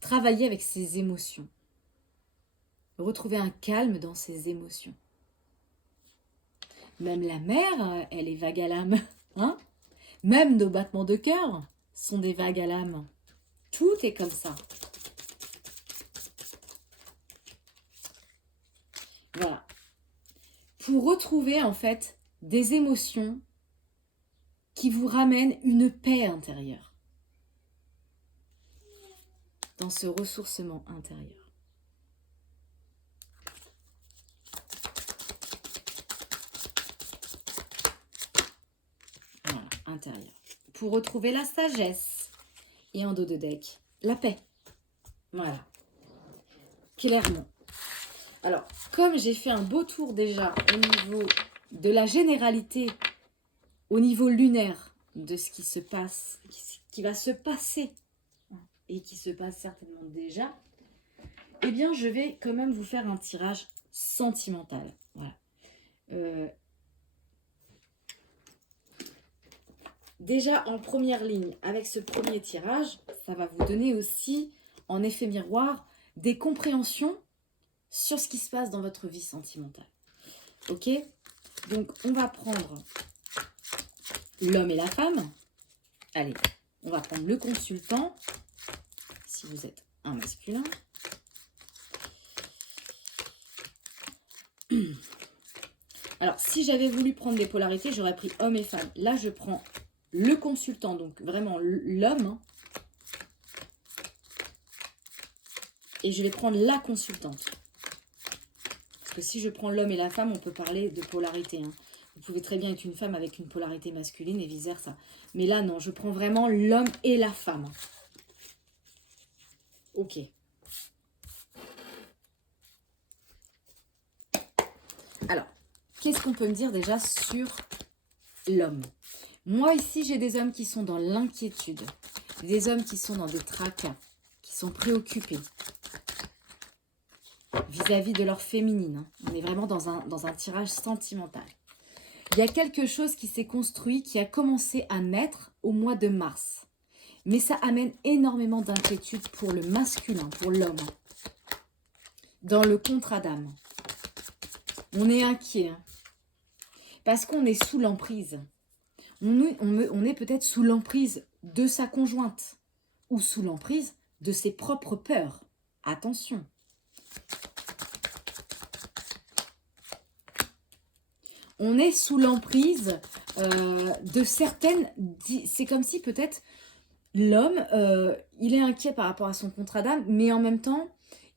travailler avec ses émotions. Retrouver un calme dans ses émotions. Même la mer, elle est vague à l'âme. Hein ? Même nos battements de cœur sont des vagues à l'âme. Tout est comme ça. Voilà. Pour retrouver en fait des émotions qui vous ramènent une paix intérieure. Dans ce ressourcement intérieur. Voilà, intérieur. Pour retrouver la sagesse. Et en dos de deck, la paix. Voilà. Clairement. Alors, comme j'ai fait un beau tour déjà au niveau de la généralité, au niveau lunaire, de ce qui se passe, qui va se passer, et qui se passe certainement déjà, eh bien, je vais quand même vous faire un tirage sentimental. Voilà. déjà en première ligne, avec ce premier tirage, ça va vous donner aussi, en effet miroir, des compréhensions sur ce qui se passe dans votre vie sentimentale. Ok? Donc, on va prendre l'homme et la femme. Allez, on va prendre le consultant, si vous êtes un masculin. Alors, si j'avais voulu prendre des polarités, j'aurais pris homme et femme. Là, je prends le consultant, donc vraiment l'homme. Hein, et je vais prendre la consultante. Parce que si je prends l'homme et la femme, on peut parler de polarité. Hein. Vous pouvez très bien être une femme avec une polarité masculine et vice-versa. Mais là, non, je prends vraiment l'homme et la femme. Ok. Alors, qu'est-ce qu'on peut me dire déjà sur l'homme? Moi, ici, j'ai des hommes qui sont dans l'inquiétude. Des hommes qui sont dans des tracas, qui sont préoccupés vis-à-vis de leur féminine. Hein. On est vraiment dans un tirage sentimental. Il y a quelque chose qui s'est construit, qui a commencé à naître au mois de mars. Mais ça amène énormément d'inquiétude pour le masculin, pour l'homme. Dans le contrat d'âme. On est inquiet. Hein, parce qu'on est sous l'emprise. On est peut-être sous l'emprise de sa conjointe. Ou sous l'emprise de ses propres peurs. Attention. On est sous l'emprise de certaines... C'est comme si peut-être l'homme, il est inquiet par rapport à son contrat d'âme, mais en même temps,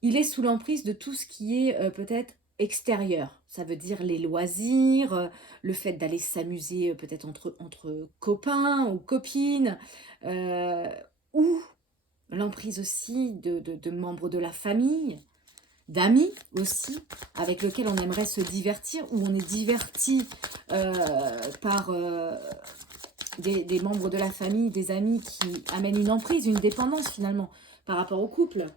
il est sous l'emprise de tout ce qui est peut-être extérieur. Ça veut dire les loisirs, le fait d'aller s'amuser peut-être entre copains ou copines, ou l'emprise aussi de membres de la famille, d'amis aussi, avec lesquels on aimerait se divertir, ou on est diverti par des membres de la famille, des amis qui amènent une emprise, une dépendance finalement par rapport au couple.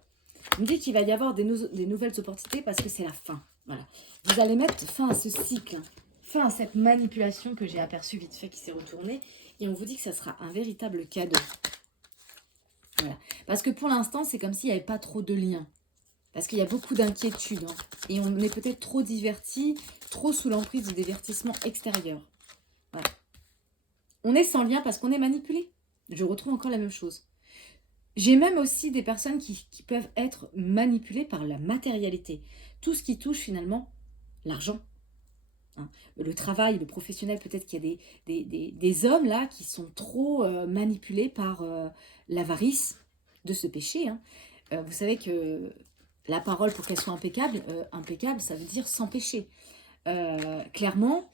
On me dit qu'il va y avoir des nouvelles opportunités parce que c'est la fin. Voilà. Vous allez mettre fin à ce cycle, fin à cette manipulation que j'ai aperçue vite fait qui s'est retournée, et on vous dit que ça sera un véritable cadeau. Voilà. Parce que pour l'instant, c'est comme s'il n'y avait pas trop de liens. Parce qu'il y a beaucoup d'inquiétudes. Hein, et on est peut-être trop divertis, trop sous l'emprise du divertissement extérieur. Voilà. On est sans lien parce qu'on est manipulé. Je retrouve encore la même chose. J'ai même aussi des personnes qui peuvent être manipulées par la matérialité. Tout ce qui touche finalement l'argent. Hein. Le travail, le professionnel, peut-être qu'il y a des hommes là qui sont trop manipulés par l'avarice de ce péché. Hein. Vous savez que la parole, pour qu'elle soit impeccable, ça veut dire sans péché. Clairement,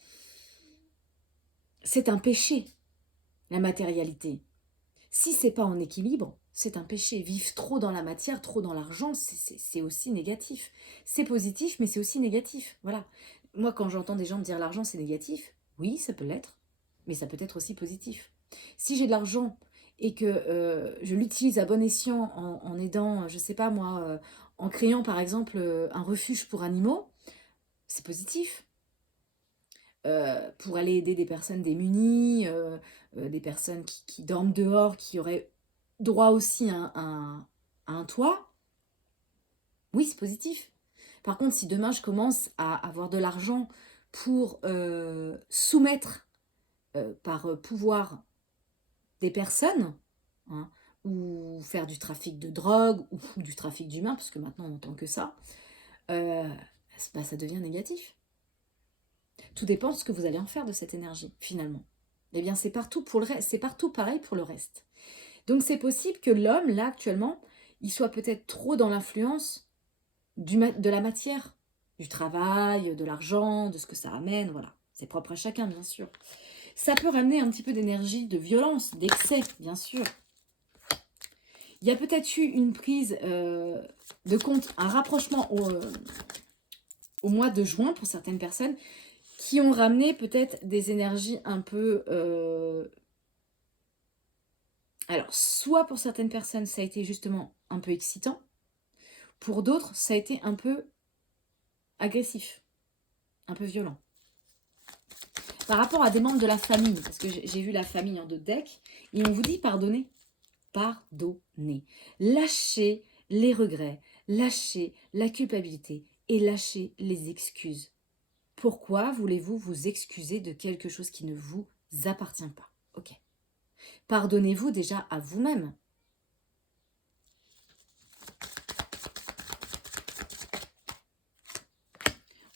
c'est un péché, la matérialité. Si c'est pas en équilibre, c'est un péché. Vivre trop dans la matière, trop dans l'argent, c'est aussi négatif. C'est positif, mais c'est aussi négatif. Voilà. Moi, quand j'entends des gens me dire l'argent, c'est négatif, oui, ça peut l'être, mais ça peut être aussi positif. Si j'ai de l'argent et que je l'utilise à bon escient en aidant, je sais pas moi, en créant par exemple un refuge pour animaux, c'est positif. Pour aller aider des personnes démunies, des personnes qui dorment dehors, qui auraient droit aussi à un toit, oui, c'est positif. Par contre, si demain je commence à avoir de l'argent pour soumettre par pouvoir des personnes, hein, ou faire du trafic de drogue, ou du trafic d'humains, parce que maintenant on n'entend que ça, ça devient négatif. Tout dépend de ce que vous allez en faire de cette énergie, finalement. Eh bien, c'est partout pour le reste, c'est partout pareil pour le reste. Donc, c'est possible que l'homme, là, actuellement, il soit peut-être trop dans l'influence de la matière, du travail, de l'argent, de ce que ça amène, voilà. C'est propre à chacun, bien sûr. Ça peut ramener un petit peu d'énergie, de violence, d'excès, bien sûr. Il y a peut-être eu une prise de compte, un rapprochement au mois de juin pour certaines personnes qui ont ramené peut-être des énergies un peu... Alors, soit pour certaines personnes, ça a été justement un peu excitant. Pour d'autres, ça a été un peu agressif, un peu violent. Par rapport à des membres de la famille, parce que j'ai vu la famille en 2 decks, et on vous dit pardonner. Pardonnez. Lâchez les regrets, lâchez la culpabilité et lâchez les excuses. Pourquoi voulez-vous vous excuser de quelque chose qui ne vous appartient pas? Ok. Pardonnez-vous déjà à vous-même.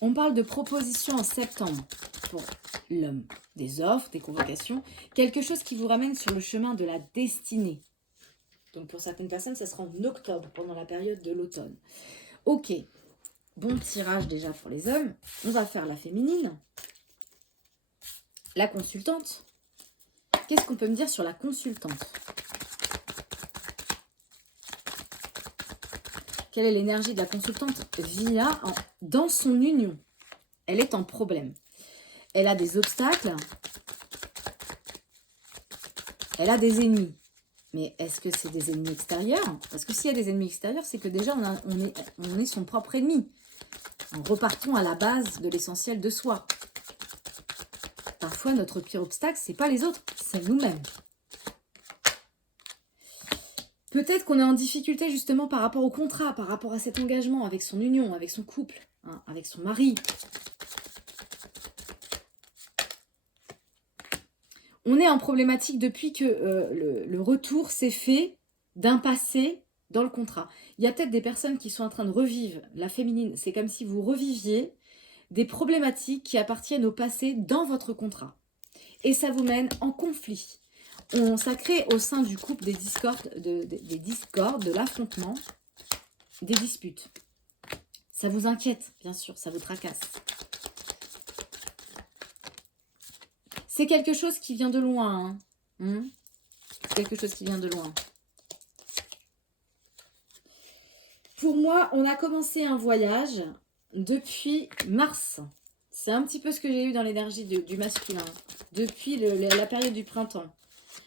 On parle de propositions en septembre pour l'homme. Des offres, des convocations, quelque chose qui vous ramène sur le chemin de la destinée. Donc pour certaines personnes, ça sera en octobre, pendant la période de l'automne. Ok, bon tirage déjà pour les hommes. On va faire la féminine. La consultante. Qu'est-ce qu'on peut me dire sur la consultante? Quelle est l'énergie de la consultante dans son union? Elle est en problème. Elle a des obstacles. Elle a des ennemis. Mais est-ce que c'est des ennemis extérieurs? Parce que s'il y a des ennemis extérieurs, c'est que déjà on est son propre ennemi. Repartons à la base de l'essentiel de soi. Parfois, notre pire obstacle, c'est pas les autres, c'est nous-mêmes. Peut-être qu'on est en difficulté justement par rapport au contrat, par rapport à cet engagement avec son union, avec son couple, hein, avec son mari. On est en problématique depuis que le retour s'est fait d'un passé dans le contrat. Il y a peut-être des personnes qui sont en train de revivre la féminine. C'est comme si vous reviviez des problématiques qui appartiennent au passé dans votre contrat. Et ça vous mène en conflit. Ça crée au sein du couple des discordes, de l'affrontement, des disputes. Ça vous inquiète, bien sûr, ça vous tracasse. C'est quelque chose qui vient de loin. C'est quelque chose qui vient de loin. Pour moi, on a commencé un voyage depuis mars. C'est un petit peu ce que j'ai eu dans l'énergie du masculin. Depuis la période du printemps.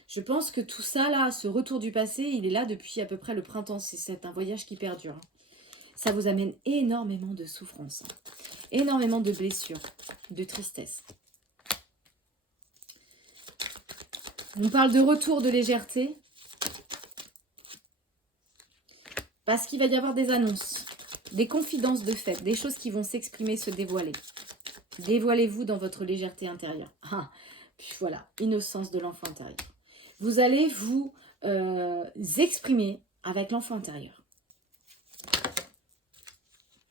Je pense que tout ça, là, ce retour du passé, il est là depuis à peu près le printemps. C'est un voyage qui perdure. Ça vous amène énormément de souffrance. Énormément de blessures, de tristesse. On parle de retour de légèreté. Parce qu'il va y avoir des annonces, des confidences de fait, des choses qui vont s'exprimer, se dévoiler. Dévoilez-vous dans votre légèreté intérieure. Ah, puis voilà, innocence de l'enfant intérieur. Vous allez vous exprimer avec l'enfant intérieur.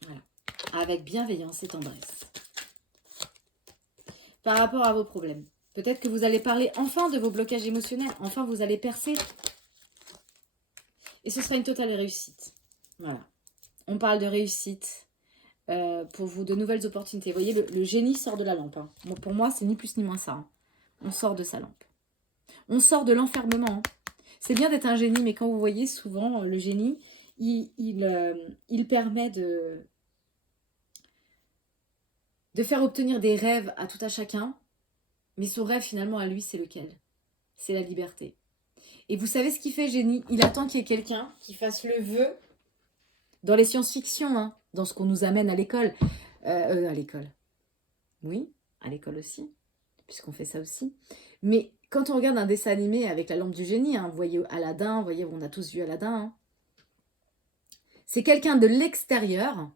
Voilà. Avec bienveillance et tendresse. Par rapport à vos problèmes. Peut-être que vous allez parler enfin de vos blocages émotionnels. Enfin, vous allez percer. Et ce sera une totale réussite. Voilà. On parle de réussite pour vous, de nouvelles opportunités. Vous voyez, le génie sort de la lampe. Hein. Bon, pour moi, c'est ni plus ni moins ça. Hein. On sort de sa lampe. On sort de l'enfermement. Hein. C'est bien d'être un génie, mais quand vous voyez souvent le génie, il permet de faire obtenir des rêves à tout à chacun. Mais son rêve, finalement, à lui, c'est lequel? C'est la liberté. Et vous savez ce qu'il fait, génie? Il attend qu'il y ait quelqu'un qui fasse le vœu dans les science-fiction, hein, dans ce qu'on nous amène à l'école. À l'école. Oui, à l'école aussi, puisqu'on fait ça aussi. Mais quand on regarde un dessin animé avec la lampe du génie, hein, vous voyez Aladdin, vous voyez, on a tous vu Aladdin, hein, c'est quelqu'un de l'extérieur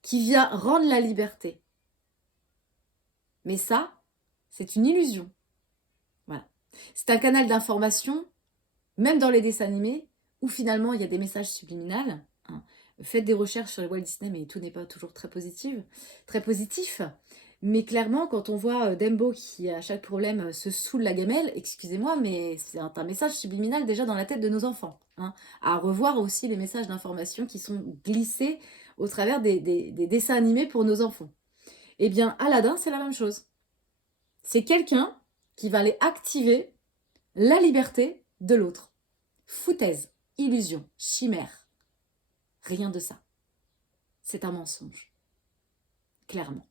qui vient rendre la liberté. Mais ça, c'est une illusion. Voilà. C'est un canal d'information, même dans les dessins animés, où finalement il y a des messages subliminaux. Hein. Faites des recherches sur les Walt Disney, mais tout n'est pas toujours très positif. Mais clairement, quand on voit Dembo qui, à chaque problème, se saoule la gamelle, excusez-moi, mais c'est un message subliminal déjà dans la tête de nos enfants. Hein. À revoir aussi les messages d'information qui sont glissés au travers des dessins animés pour nos enfants. Eh bien, Aladdin, c'est la même chose. C'est quelqu'un qui va aller activer la liberté de l'autre. Foutaise, illusion, chimère. Rien de ça. C'est un mensonge. Clairement.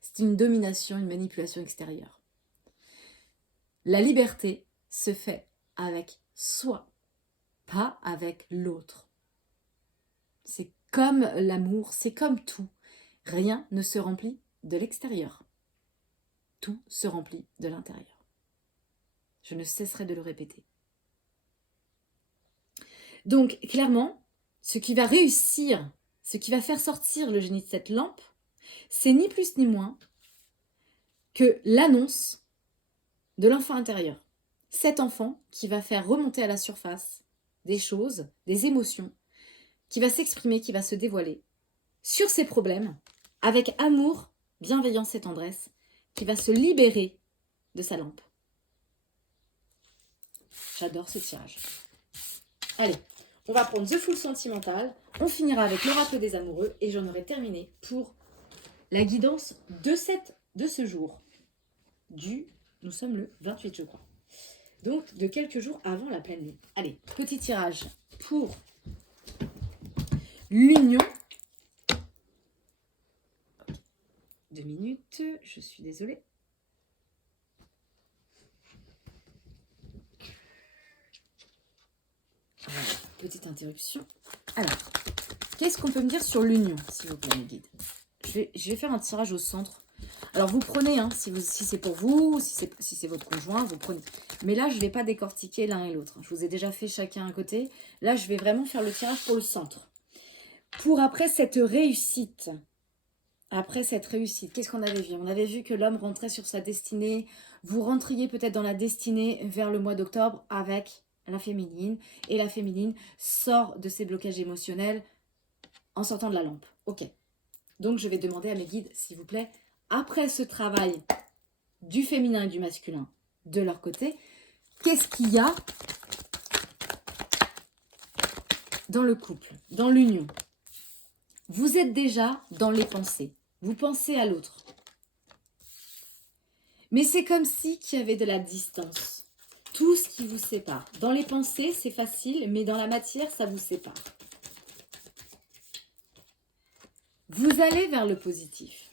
C'est une domination, une manipulation extérieure. La liberté se fait avec soi, pas avec l'autre. C'est comme l'amour, c'est comme tout. Rien ne se remplit de l'extérieur. tout se remplit de l'intérieur. Je ne cesserai de le répéter. Donc, clairement, ce qui va réussir, ce qui va faire sortir le génie de cette lampe, c'est ni plus ni moins que l'annonce de l'enfant intérieur. Cet enfant qui va faire remonter à la surface des choses, des émotions, qui va s'exprimer, qui va se dévoiler sur ses problèmes, avec amour, bienveillance et tendresse, qui va se libérer de sa lampe. J'adore ce tirage. Allez, on va prendre The Fool Sentimental, on finira avec l'oracle des amoureux et j'en aurai terminé pour la guidance de ce jour. Nous sommes le 28, je crois. Donc, de quelques jours avant la pleine lune. Allez, petit tirage pour l'union. 2 minutes, je suis désolée. Voilà, petite interruption. Alors, qu'est-ce qu'on peut me dire sur l'union, s'il vous plaît, mes guides? Je vais faire un tirage au centre. Alors, vous prenez, hein, si c'est pour vous, si c'est votre conjoint, vous prenez. Mais là, je ne vais pas décortiquer l'un et l'autre. Je vous ai déjà fait chacun un côté. Là, je vais vraiment faire le tirage pour le centre. Pour après cette réussite. Après cette réussite, qu'est-ce qu'on avait vu? On avait vu que l'homme rentrait sur sa destinée. Vous rentriez peut-être dans la destinée vers le mois d'octobre avec la féminine. Et la féminine sort de ses blocages émotionnels en sortant de la lampe. Ok. Donc, je vais demander à mes guides, s'il vous plaît, après ce travail du féminin et du masculin de leur côté, qu'est-ce qu'il y a dans le couple, dans l'union? Vous êtes déjà dans les pensées. Vous pensez à l'autre. Mais c'est comme si qu'il y avait de la distance. Tout ce qui vous sépare. Dans les pensées, c'est facile, mais dans la matière, ça vous sépare. Vous allez vers le positif.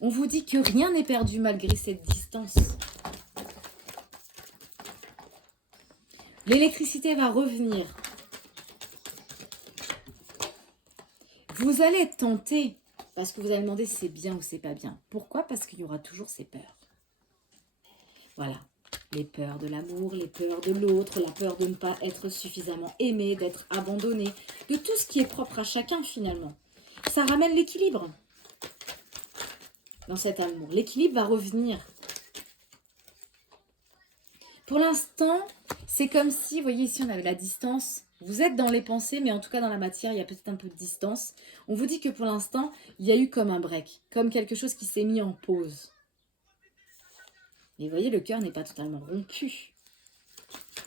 On vous dit que rien n'est perdu malgré cette distance. L'électricité va revenir. Vous allez être tenté parce que vous allez demander si c'est bien ou c'est pas bien. Pourquoi? Parce qu'il y aura toujours ces peurs. Voilà. Les peurs de l'amour, les peurs de l'autre, la peur de ne pas être suffisamment aimé, d'être abandonné, de tout ce qui est propre à chacun finalement. Ça ramène l'équilibre dans cet amour. L'équilibre va revenir. Pour l'instant, c'est comme si, vous voyez ici, on avait la distance. Vous êtes dans les pensées, mais en tout cas dans la matière, il y a peut-être un peu de distance. On vous dit que pour l'instant, il y a eu comme un break, comme quelque chose qui s'est mis en pause. Et vous voyez, le cœur n'est pas totalement rompu.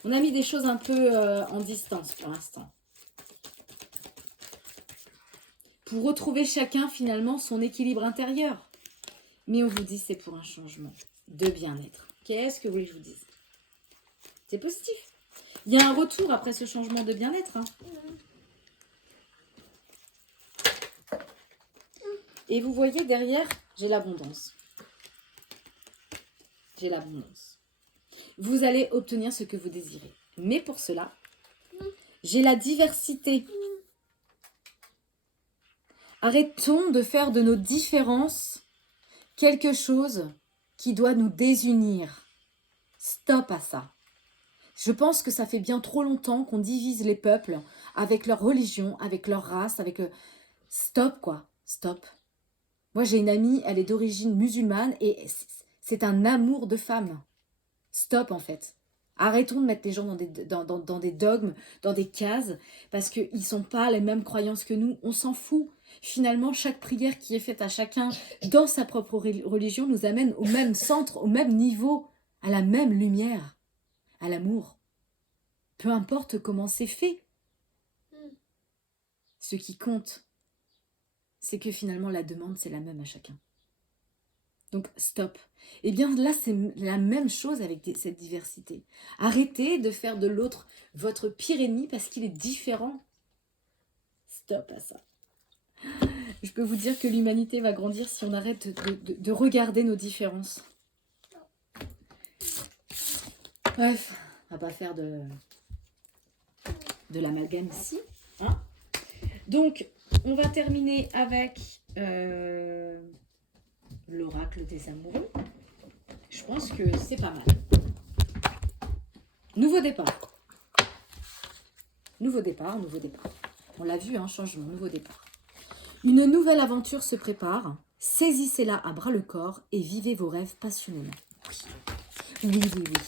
On a mis des choses un peu en distance pour l'instant. Pour retrouver chacun finalement son équilibre intérieur. Mais on vous dit c'est pour un changement de bien-être. Qu'est-ce que vous voulez que je vous dise? C'est positif. Il y a un retour après ce changement de bien-être. Hein. Et vous voyez derrière, j'ai l'abondance. J'ai l'abondance. Vous allez obtenir ce que vous désirez. Mais pour cela, j'ai la diversité. Arrêtons de faire de nos différences quelque chose qui doit nous désunir. Stop à ça. Je pense que ça fait bien trop longtemps qu'on divise les peuples avec leur religion, avec leur race, avec... Stop quoi, stop. Moi j'ai une amie, elle est d'origine musulmane et c'est un amour de femme. Stop en fait. Arrêtons de mettre les gens dans des dogmes, dans des cases, parce qu'ils ne sont pas les mêmes croyances que nous. On s'en fout. Finalement, chaque prière qui est faite à chacun dans sa propre religion nous amène au même centre, au même niveau, à la même lumière, à l'amour. Peu importe comment c'est fait. Ce qui compte, c'est que finalement la demande, c'est la même à chacun. Donc, stop. Eh bien, là, c'est la même chose avec cette diversité. Arrêtez de faire de l'autre votre pire ennemi parce qu'il est différent. Stop à ça. Je peux vous dire que l'humanité va grandir si on arrête de regarder nos différences. Bref, on va pas faire de l'amalgame ici. Hein. Donc, on va terminer avec... l'oracle des amoureux. Je pense que c'est pas mal. Nouveau départ. Nouveau départ, nouveau départ. On l'a vu, changement, nouveau départ. Une nouvelle aventure se prépare. Saisissez-la à bras le corps et vivez vos rêves passionnément. Oui, oui, oui, oui.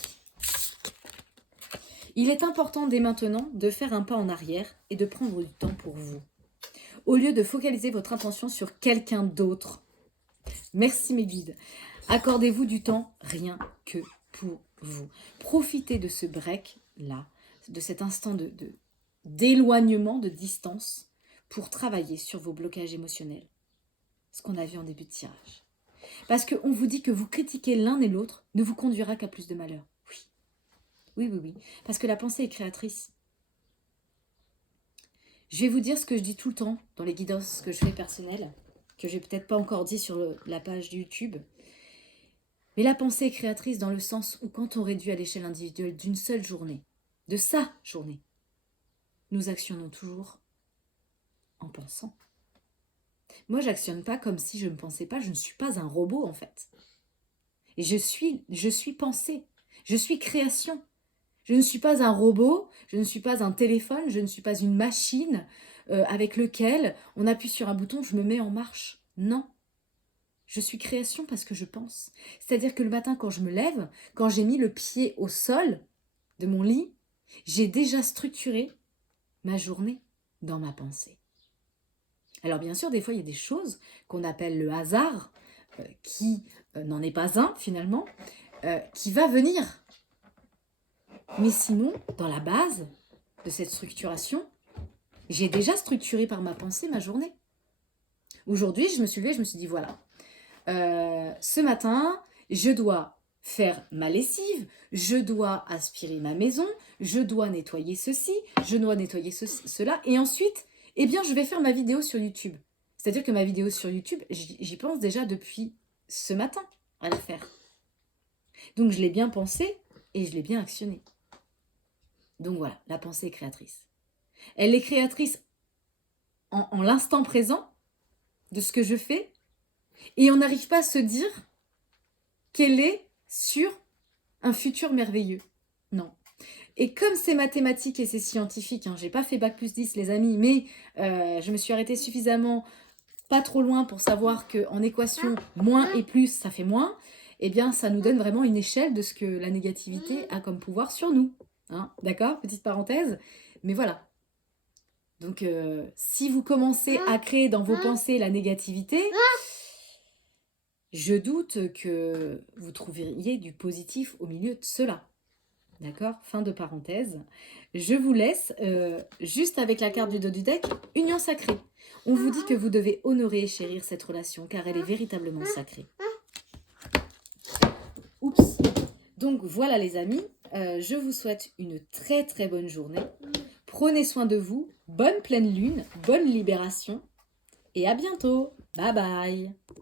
Il est important dès maintenant de faire un pas en arrière et de prendre du temps pour vous. Au lieu de focaliser votre attention sur quelqu'un d'autre. Merci mes guides. Accordez-vous du temps rien que pour vous. Profitez de ce break-là, de cet instant d'éloignement, de distance, pour travailler sur vos blocages émotionnels. Ce qu'on a vu en début de tirage. Parce qu'on vous dit que vous critiquer l'un et l'autre ne vous conduira qu'à plus de malheur. Oui. Oui, oui, oui. Parce que la pensée est créatrice. Je vais vous dire ce que je dis tout le temps dans les guidances que je fais personnelles, que je n'ai peut-être pas encore dit sur la page de YouTube. Mais la pensée est créatrice dans le sens où quand on réduit à l'échelle individuelle d'une seule journée, de sa journée, nous actionnons toujours en pensant. Moi, j'actionne pas comme si je ne pensais pas. Je ne suis pas un robot, en fait. Et je suis pensée. Je suis création. Je ne suis pas un robot. Je ne suis pas un téléphone. Je ne suis pas une machine avec lequel on appuie sur un bouton, je me mets en marche. Non. Je suis création parce que je pense. C'est-à-dire que le matin, quand je me lève, quand j'ai mis le pied au sol de mon lit, j'ai déjà structuré ma journée dans ma pensée. Alors bien sûr, des fois, il y a des choses qu'on appelle le hasard, qui n'en est pas un finalement, qui va venir. Mais sinon, dans la base de cette structuration, j'ai déjà structuré par ma pensée ma journée. Aujourd'hui, je me suis levée, je me suis dit, voilà, ce matin, je dois faire ma lessive, je dois aspirer ma maison, je dois nettoyer ceci, je dois nettoyer cela, et ensuite, eh bien, je vais faire ma vidéo sur YouTube. C'est-à-dire que ma vidéo sur YouTube, j'y pense déjà depuis ce matin à la faire. Donc, je l'ai bien pensé et je l'ai bien actionné. Donc voilà, la pensée est créatrice. Elle est créatrice en l'instant présent de ce que je fais et on n'arrive pas à se dire qu'elle est sur un futur merveilleux. Non. Et comme c'est mathématique et c'est scientifique, j'ai pas fait bac+10 les amis, mais je me suis arrêtée suffisamment pas trop loin pour savoir qu'en équation, moins et plus, ça fait moins, eh bien ça nous donne vraiment une échelle de ce que la négativité a comme pouvoir sur nous. D'accord ? Petite parenthèse. Mais voilà. Donc, si vous commencez à créer dans vos pensées la négativité, je doute que vous trouveriez du positif au milieu de cela. D'accord ? Fin de parenthèse. Je vous laisse juste avec la carte du dos du deck, Union sacrée. On vous dit que vous devez honorer et chérir cette relation car elle est véritablement sacrée. Oups. Donc voilà les amis, je vous souhaite une très très bonne journée. Prenez soin de vous, bonne pleine lune, bonne libération et à bientôt. Bye bye.